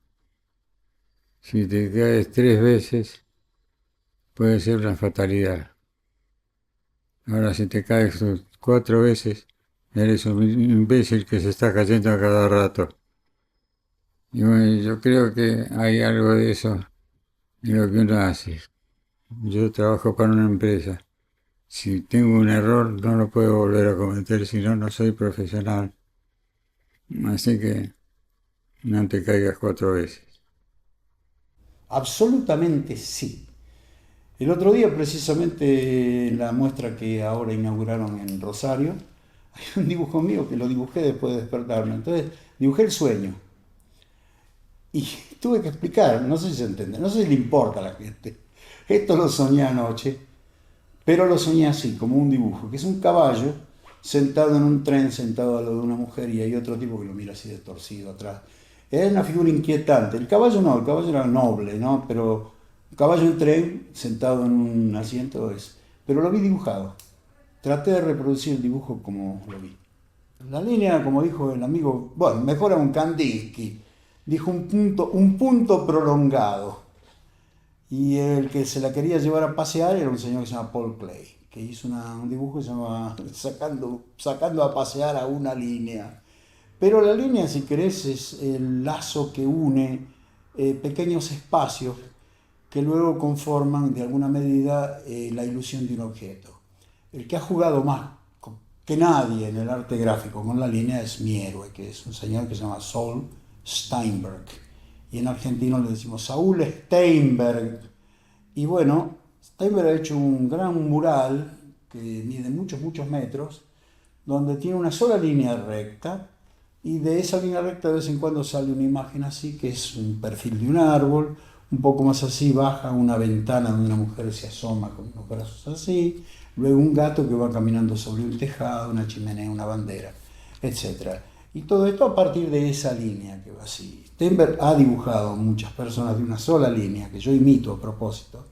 Si te caes 3 veces, puede ser una fatalidad. Ahora, si te caes 4 veces, eres un imbécil que se está cayendo a cada rato. Y bueno, yo creo que hay algo de eso en lo que uno hace. Yo trabajo para una empresa. Si tengo un error, no lo puedo volver a cometer, si no, no soy profesional. Así que no te caigas 4 veces. Absolutamente sí. El otro día, precisamente en la muestra que ahora inauguraron en Rosario, hay un dibujo mío que lo dibujé después de despertarme. Entonces, dibujé el sueño. Y tuve que explicar, no sé si se entiende, no sé si le importa a la gente. Esto lo soñé anoche, pero lo soñé así, como un dibujo, que es un caballo sentado en un tren, sentado al lado de una mujer, y hay otro tipo que lo mira así de torcido atrás. Es una figura inquietante. El caballo no, el caballo era noble, ¿no? Pero un caballo en tren, sentado en un asiento es. Pero lo vi dibujado. Traté de reproducir el dibujo como lo vi. La línea, como dijo el amigo, bueno, mejor era un Kandinsky, dijo un punto prolongado. Y el que se la quería llevar a pasear era un señor que se llama Paul Klee, que hizo un dibujo que se llama sacando a pasear a una línea. Pero la línea, si querés, es el lazo que une pequeños espacios que luego conforman, de alguna medida, la ilusión de un objeto. El que ha jugado más que nadie en el arte gráfico con la línea es mi héroe, que es un señor que se llama Saul Steinberg. Y en argentino le decimos Saúl Steinberg. Y bueno, Steinberg ha hecho un gran mural que mide muchos, muchos metros, donde tiene una sola línea recta, y de esa línea recta de vez en cuando sale una imagen así, que es un perfil de un árbol, un poco más así baja una ventana donde una mujer se asoma con los brazos así, luego un gato que va caminando sobre un tejado, una chimenea, una bandera, etc. Y todo esto a partir de esa línea que va así. Steinberg ha dibujado a muchas personas de una sola línea, que yo imito a propósito,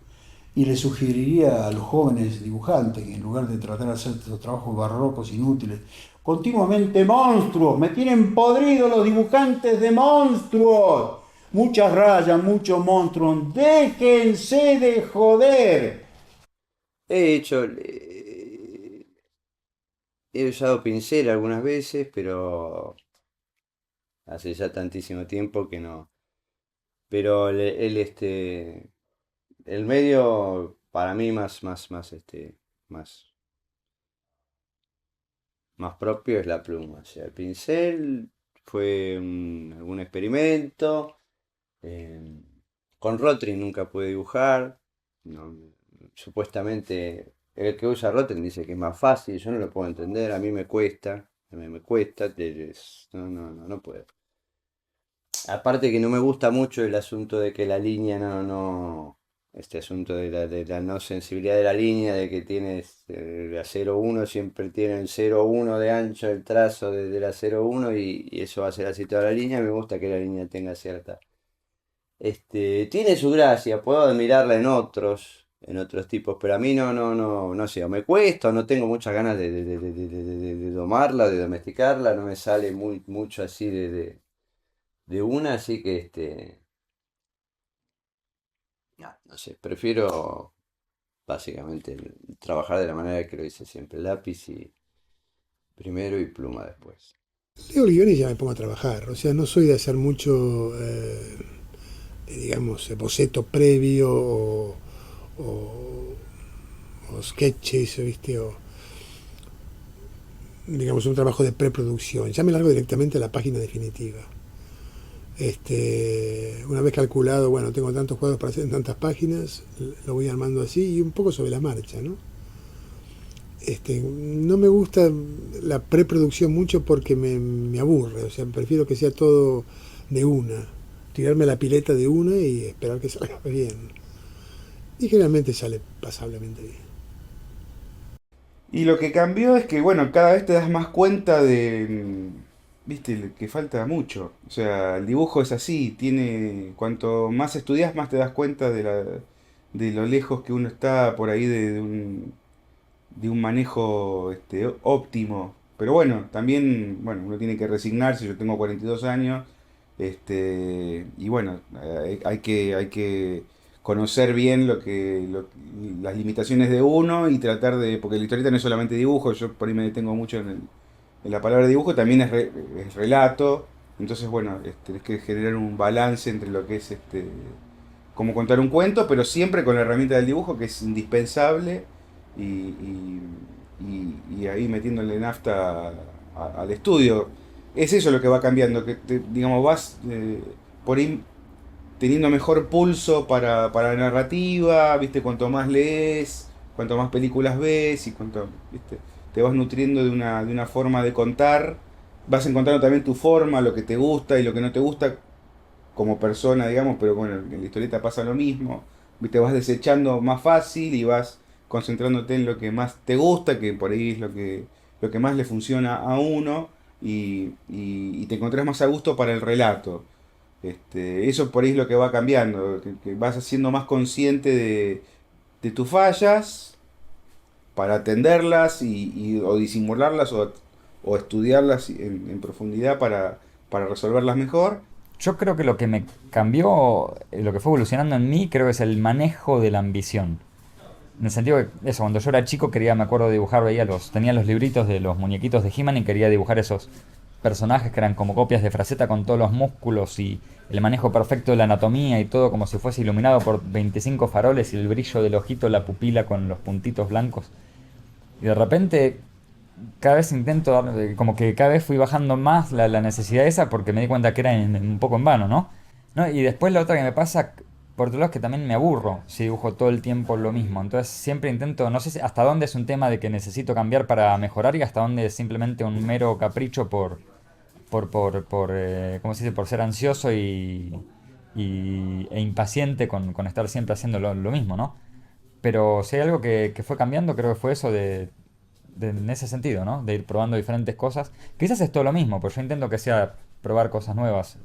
y le sugeriría a los jóvenes dibujantes que en lugar de tratar de hacer estos trabajos barrocos inútiles, continuamente monstruos, me tienen podrido los dibujantes de monstruos, muchas rayas, muchos monstruos, déjense de joder. He usado pincel algunas veces, pero hace ya tantísimo tiempo que no. Pero el medio para mí más propio es la pluma. O sea, el pincel fue algún experimento. Con Rotring nunca pude dibujar. No, supuestamente el que usa Rotring dice que es más fácil. Yo no lo puedo entender, a mí me cuesta. Me cuesta. No puedo. Aparte que no me gusta mucho el asunto de que la línea este asunto de la no sensibilidad de la línea, de que tienes la 0,1, siempre tiene el 0,1 de ancho el trazo de la 0,1 y eso va a ser así toda la línea. Me gusta que la línea tenga cierta... tiene su gracia, puedo admirarla en otros tipos, pero a mí no sé, o me cuesta, o no tengo muchas ganas de domarla, de domesticarla, no me sale mucho así de una, así que no sé, prefiero básicamente, trabajar de la manera que lo hice siempre, lápiz y primero y pluma después. Leo el guión y ya me pongo a trabajar, o sea, no soy de hacer mucho, digamos, boceto previo o sketches, ¿viste? O, digamos, un trabajo de preproducción. Ya me largo directamente a la página definitiva. Una vez calculado, bueno, tengo tantos cuadros para hacer en tantas páginas, lo voy armando así y un poco sobre la marcha, ¿no? No me gusta la preproducción mucho porque me aburre, o sea, prefiero que sea todo de una, tirarme la pileta de una y esperar que salga bien. Y generalmente sale pasablemente bien. Y lo que cambió es que, bueno, cada vez te das más cuenta de, viste, que falta mucho. O sea, el dibujo es así, cuanto más estudias, más te das cuenta de lo lejos que uno está por ahí de un manejo óptimo. Pero bueno, también, bueno, uno tiene que resignarse, yo tengo 42 años, y bueno, hay que conocer bien las limitaciones de uno y tratar porque la historieta no es solamente dibujo, yo por ahí me detengo mucho en la palabra dibujo, también es relato, entonces bueno, tenés que generar un balance entre lo que es como contar un cuento, pero siempre con la herramienta del dibujo que es indispensable y ahí metiéndole nafta al estudio. Es eso lo que va cambiando, que digamos vas por ahí teniendo mejor pulso para la narrativa, ¿viste? Cuanto más lees, cuanto más películas ves y ¿viste? Te vas nutriendo de una forma de contar, vas encontrando también tu forma, lo que te gusta y lo que no te gusta como persona, digamos, pero bueno, en la historieta pasa lo mismo, ¿viste? Vas desechando más fácil y vas concentrándote en lo que más te gusta, que por ahí es lo que más le funciona a uno y te encontrás más a gusto para el relato. Eso por ahí es lo que va cambiando, que vas siendo más consciente de tus fallas para atenderlas o disimularlas o estudiarlas en profundidad para resolverlas mejor. Yo creo que lo que me cambió, lo que fue evolucionando en mí, creo que es el manejo de la ambición. En el sentido que, eso, cuando yo era chico quería, me acuerdo, dibujar, tenía los libritos de los muñequitos de He-Man y quería dibujar esos personajes que eran como copias de Fraceta con todos los músculos y el manejo perfecto de la anatomía y todo como si fuese iluminado por 25 faroles y el brillo del ojito, la pupila con los puntitos blancos. Y de repente, cada vez como que cada vez fui bajando más la necesidad esa porque me di cuenta que era un poco en vano, ¿no? Y después la otra que me pasa, por otro lado, es que también me aburro si dibujo todo el tiempo lo mismo. Entonces siempre intento, no sé hasta dónde es un tema de que necesito cambiar para mejorar y hasta dónde es simplemente un mero capricho ¿cómo se dice? Por ser ansioso e impaciente con estar siempre haciendo lo mismo, ¿no? Pero si hay algo que fue cambiando, creo que fue eso en ese sentido, ¿no? De ir probando diferentes cosas. Quizás es todo lo mismo, pero yo intento que sea probar cosas nuevas.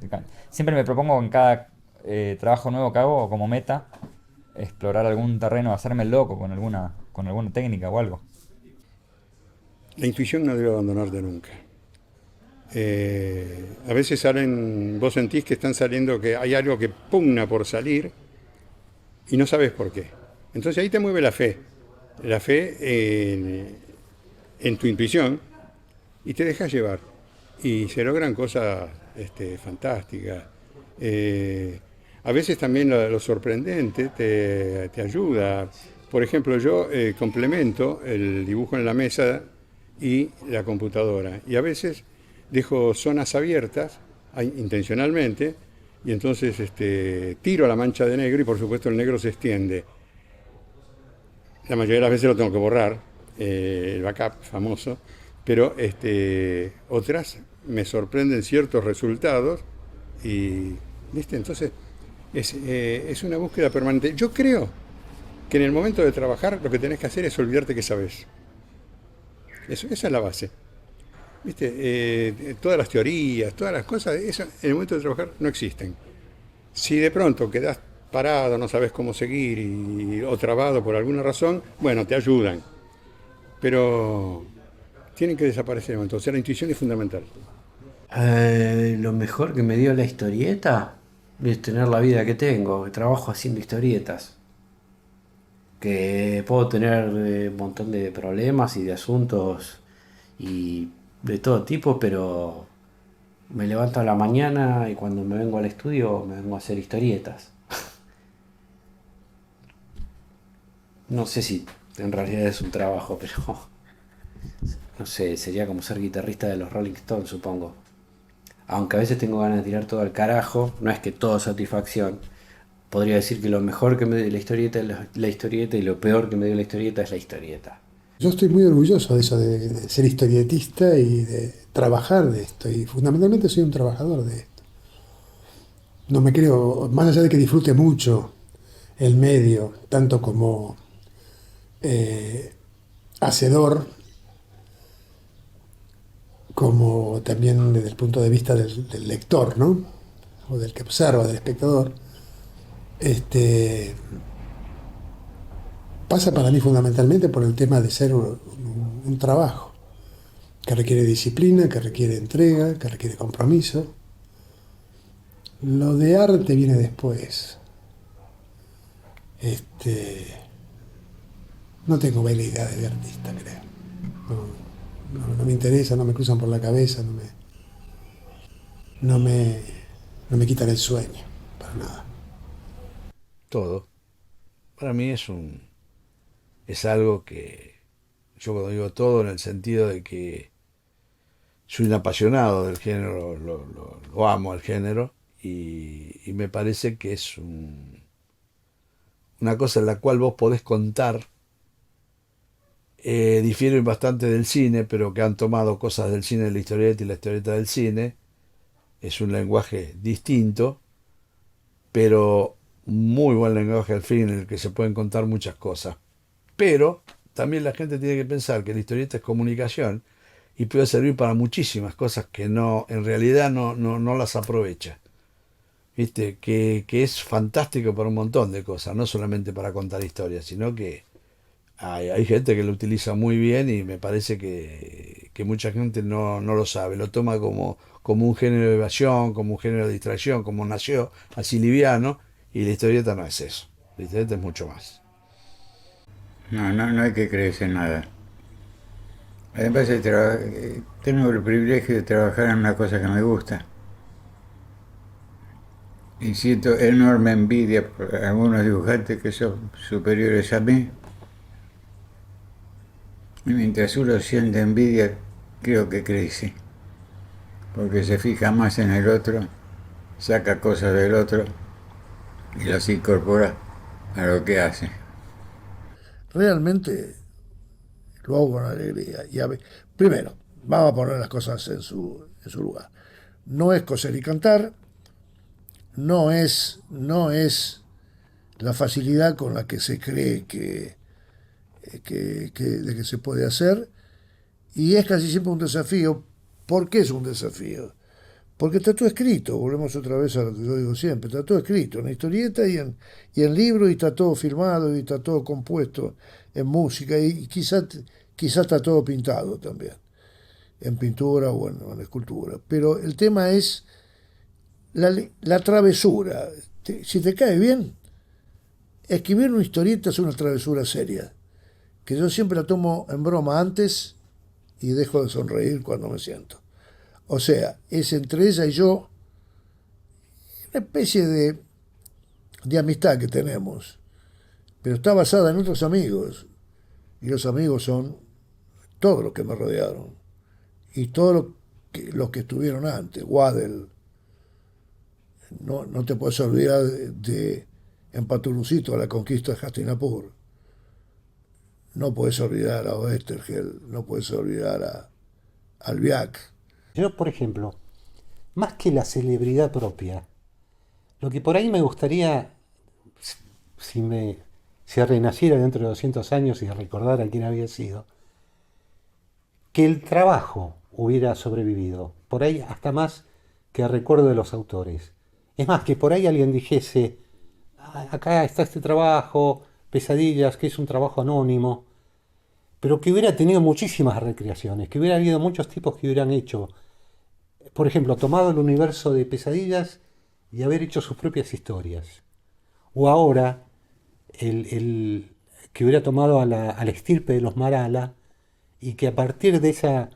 Siempre me propongo en cada trabajo nuevo que hago como meta explorar algún terreno, hacerme el loco con alguna técnica o algo. La intuición no debe abandonarte nunca. A veces vos sentís que están saliendo, que hay algo que pugna por salir y no sabes por qué. Entonces ahí te mueve la fe en tu intuición y te dejas llevar. Y se logran cosas fantásticas. A veces también lo sorprendente te ayuda. Por ejemplo, yo complemento el dibujo en la mesa y la computadora. Y a veces dejo zonas abiertas intencionalmente y entonces tiro la mancha de negro y por supuesto el negro se extiende. La mayoría de las veces lo tengo que borrar, el backup famoso, pero otras me sorprenden ciertos resultados y, ¿viste? Entonces es una búsqueda permanente. Yo creo que en el momento de trabajar lo que tenés que hacer es olvidarte que sabés. Esa es la base. ¿Viste? Todas las teorías, todas las cosas, eso en el momento de trabajar no existen. Si de pronto quedás parado, no sabes cómo seguir o trabado por alguna razón, bueno, te ayudan. Pero tienen que desaparecer. Entonces la intuición es fundamental. Lo mejor que me dio la historieta es tener la vida que tengo, que trabajo haciendo historietas. que puedo tener un montón de problemas y de asuntos y de todo tipo, pero me levanto a la mañana y cuando me vengo al estudio me vengo a hacer historietas. No sé si en realidad es un trabajo, pero no sé, sería como ser guitarrista de los Rolling Stones, supongo. Aunque a veces tengo ganas de tirar todo al carajo, no es que todo satisfacción. Podría decir que lo mejor que me dio la historieta es la historieta y lo peor que me dio la historieta es la historieta. Yo estoy muy orgulloso de eso, de ser historietista y de trabajar de esto. Y fundamentalmente soy un trabajador de esto. No me creo, más allá de que disfrute mucho el medio, tanto como hacedor, como también desde el punto de vista del lector, ¿no? O del que observa, del espectador. Pasa para mí fundamentalmente por el tema de ser un trabajo que requiere disciplina, que requiere entrega, que requiere compromiso. Lo de arte viene después. No tengo buena idea de artista, creo. No me interesa, no me cruzan por la cabeza, no me quitan el sueño, para nada. Todo. Para mí es algo que, yo cuando digo todo, en el sentido de que soy un apasionado del género, lo amo al género, y me parece que es una cosa en la cual vos podés contar, difiere bastante del cine, pero que han tomado cosas del cine de la historieta y la historieta del cine, es un lenguaje distinto, pero muy buen lenguaje al fin, en el que se pueden contar muchas cosas. Pero también la gente tiene que pensar que la historieta es comunicación y puede servir para muchísimas cosas que en realidad no las aprovecha. ¿Viste? Que es fantástico para un montón de cosas, no solamente para contar historias, sino que hay gente que lo utiliza muy bien y me parece que mucha gente no lo sabe, lo toma como un género de evasión, como un género de distracción, como nació así liviano, y la historieta no es eso, la historieta es mucho más. No hay que creerse en nada. Además, tengo el privilegio de trabajar en una cosa que me gusta. Y siento enorme envidia por algunos dibujantes que son superiores a mí. Y mientras uno siente envidia, creo que crece. Porque se fija más en el otro, saca cosas del otro y las incorpora a lo que hace. Realmente lo hago con alegría. Primero, vamos a poner las cosas en su lugar. No es coser y cantar, no es la facilidad con la que se cree de que se puede hacer, y es casi siempre un desafío. ¿Por qué es un desafío? Porque está todo escrito, volvemos otra vez a lo que yo digo siempre, está todo escrito en la historieta y en libro, y está todo filmado y está todo compuesto en música, y quizá está todo pintado también, en pintura o en escultura. Pero el tema es la travesura. Si te cae bien, escribir una historieta es una travesura seria, que yo siempre la tomo en broma antes y dejo de sonreír cuando me siento. O sea, es entre ella y yo una especie de amistad que tenemos, pero está basada en otros amigos, y los amigos son todos los que me rodearon y todos los que estuvieron antes. Waddell, no te puedes olvidar de en Patulucito, la conquista de Hastinapur, no puedes olvidar a Oesterheld, no puedes olvidar a Albiac. Yo, por ejemplo, más que la celebridad propia, lo que por ahí me gustaría, si renaciera dentro de 200 años y recordara quién había sido, que el trabajo hubiera sobrevivido, por ahí hasta más que el recuerdo de los autores. Es más, que por ahí alguien dijese, acá está este trabajo, Pesadillas, que es un trabajo anónimo, pero que hubiera tenido muchísimas recreaciones, que hubiera habido muchos tipos que hubieran hecho, por ejemplo, tomado el universo de Pesadillas y haber hecho sus propias historias. O ahora, que hubiera tomado a la estirpe de los Marala y que a partir de esa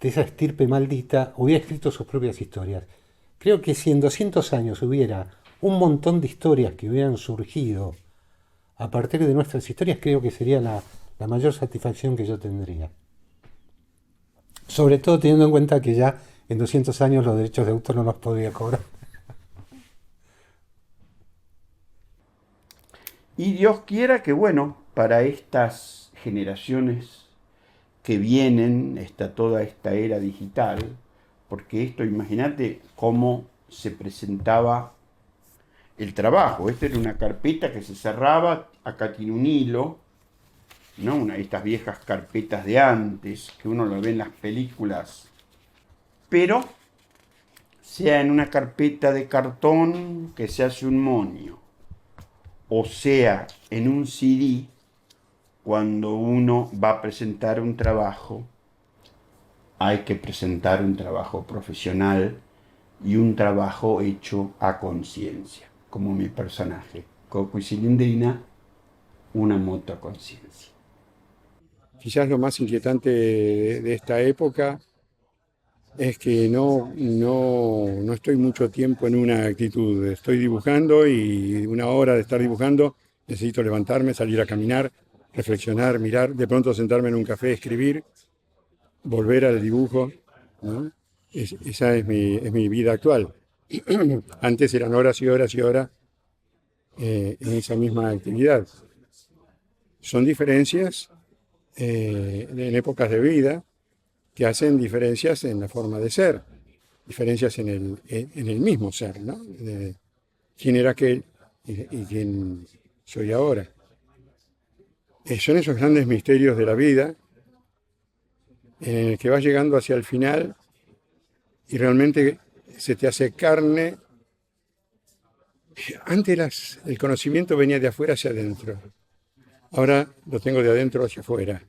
estirpe maldita hubiera escrito sus propias historias. Creo que si en 200 años hubiera un montón de historias que hubieran surgido a partir de nuestras historias, creo que sería la mayor satisfacción que yo tendría. Sobre todo teniendo en cuenta que ya en 200 años los derechos de autor no los podría cobrar. Y Dios quiera que, bueno, para estas generaciones que vienen, toda esta era digital, porque esto, imagínate cómo se presentaba el trabajo. Esta era una carpeta que se cerraba, acá tiene un hilo, ¿no? Una de estas viejas carpetas de antes, que uno lo ve en las películas, pero sea en una carpeta de cartón que se hace un moño, o sea en un CD, cuando uno va a presentar un trabajo, hay que presentar un trabajo profesional y un trabajo hecho a conciencia, como mi personaje, Coco y Cilindrina, una moto a conciencia. Quizás lo más inquietante de esta época es que no estoy mucho tiempo en una actitud. Estoy dibujando y una hora de estar dibujando necesito levantarme, salir a caminar, reflexionar, mirar, de pronto sentarme en un café, escribir, volver al dibujo, ¿no? Esa es mi vida actual. Antes eran horas y horas y horas en esa misma actividad. Son diferencias en épocas de vida que hacen diferencias en la forma de ser, diferencias en el mismo ser, ¿no? De quién era aquel y quién soy ahora. Son esos grandes misterios de la vida en el que vas llegando hacia el final y realmente se te hace carne. Antes el conocimiento venía de afuera hacia adentro. Ahora lo tengo de adentro hacia afuera.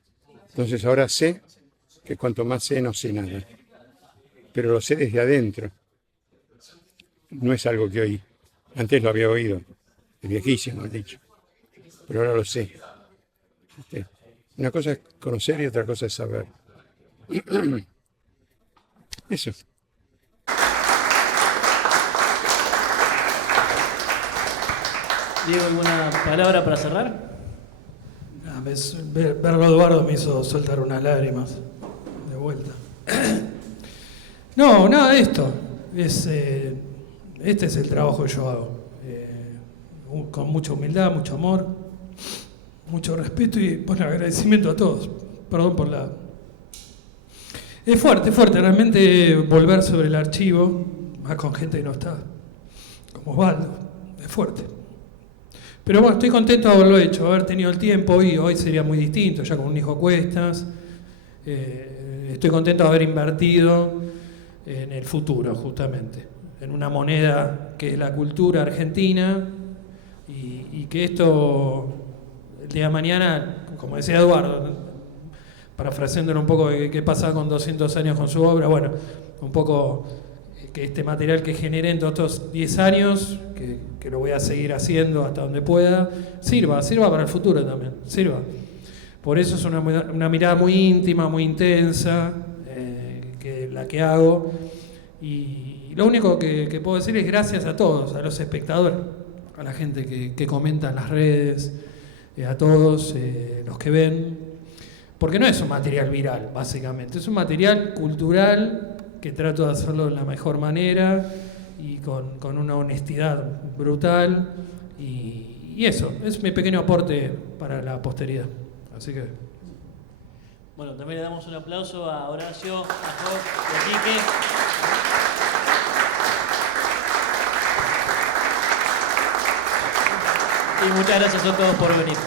Entonces ahora sé que cuanto más sé, no sé nada. Pero lo sé desde adentro. No es algo que oí. Antes lo había oído. Es viejísimo, el dicho. Pero ahora lo sé. Una cosa es conocer y otra cosa es saber. Eso. Diego, ¿alguna palabra para cerrar? Verlo a Eduardo me hizo soltar unas lágrimas de vuelta. No, nada de esto. Este es el trabajo que yo hago. Con mucha humildad, mucho amor, mucho respeto y bueno, agradecimiento a todos. Perdón por la... Es fuerte, realmente volver sobre el archivo, más con gente que no está, como Osvaldo, es fuerte. Pero bueno, estoy contento de haberlo hecho, haber tenido el tiempo y hoy sería muy distinto, ya con un hijo a cuestas. Estoy contento de haber invertido en el futuro, justamente, en una moneda que es la cultura argentina y que esto, el día de mañana, como decía Eduardo, parafraseándolo un poco de qué pasa con 200 años con su obra, bueno, un poco que este material que generé en todos estos 10 años, que lo voy a seguir haciendo hasta donde pueda, sirva para el futuro también, sirva. Por eso es una mirada muy íntima, muy intensa, la que hago. Y lo único que puedo decir es gracias a todos, a los espectadores, a la gente que comenta en las redes, a todos los que ven. Porque no es un material viral, básicamente, es un material cultural que trato de hacerlo de la mejor manera y con una honestidad brutal. Y eso, es mi pequeño aporte para la posteridad. Así que... Bueno, también le damos un aplauso a Horacio, a Job y a Quique. Y muchas gracias a todos por venir.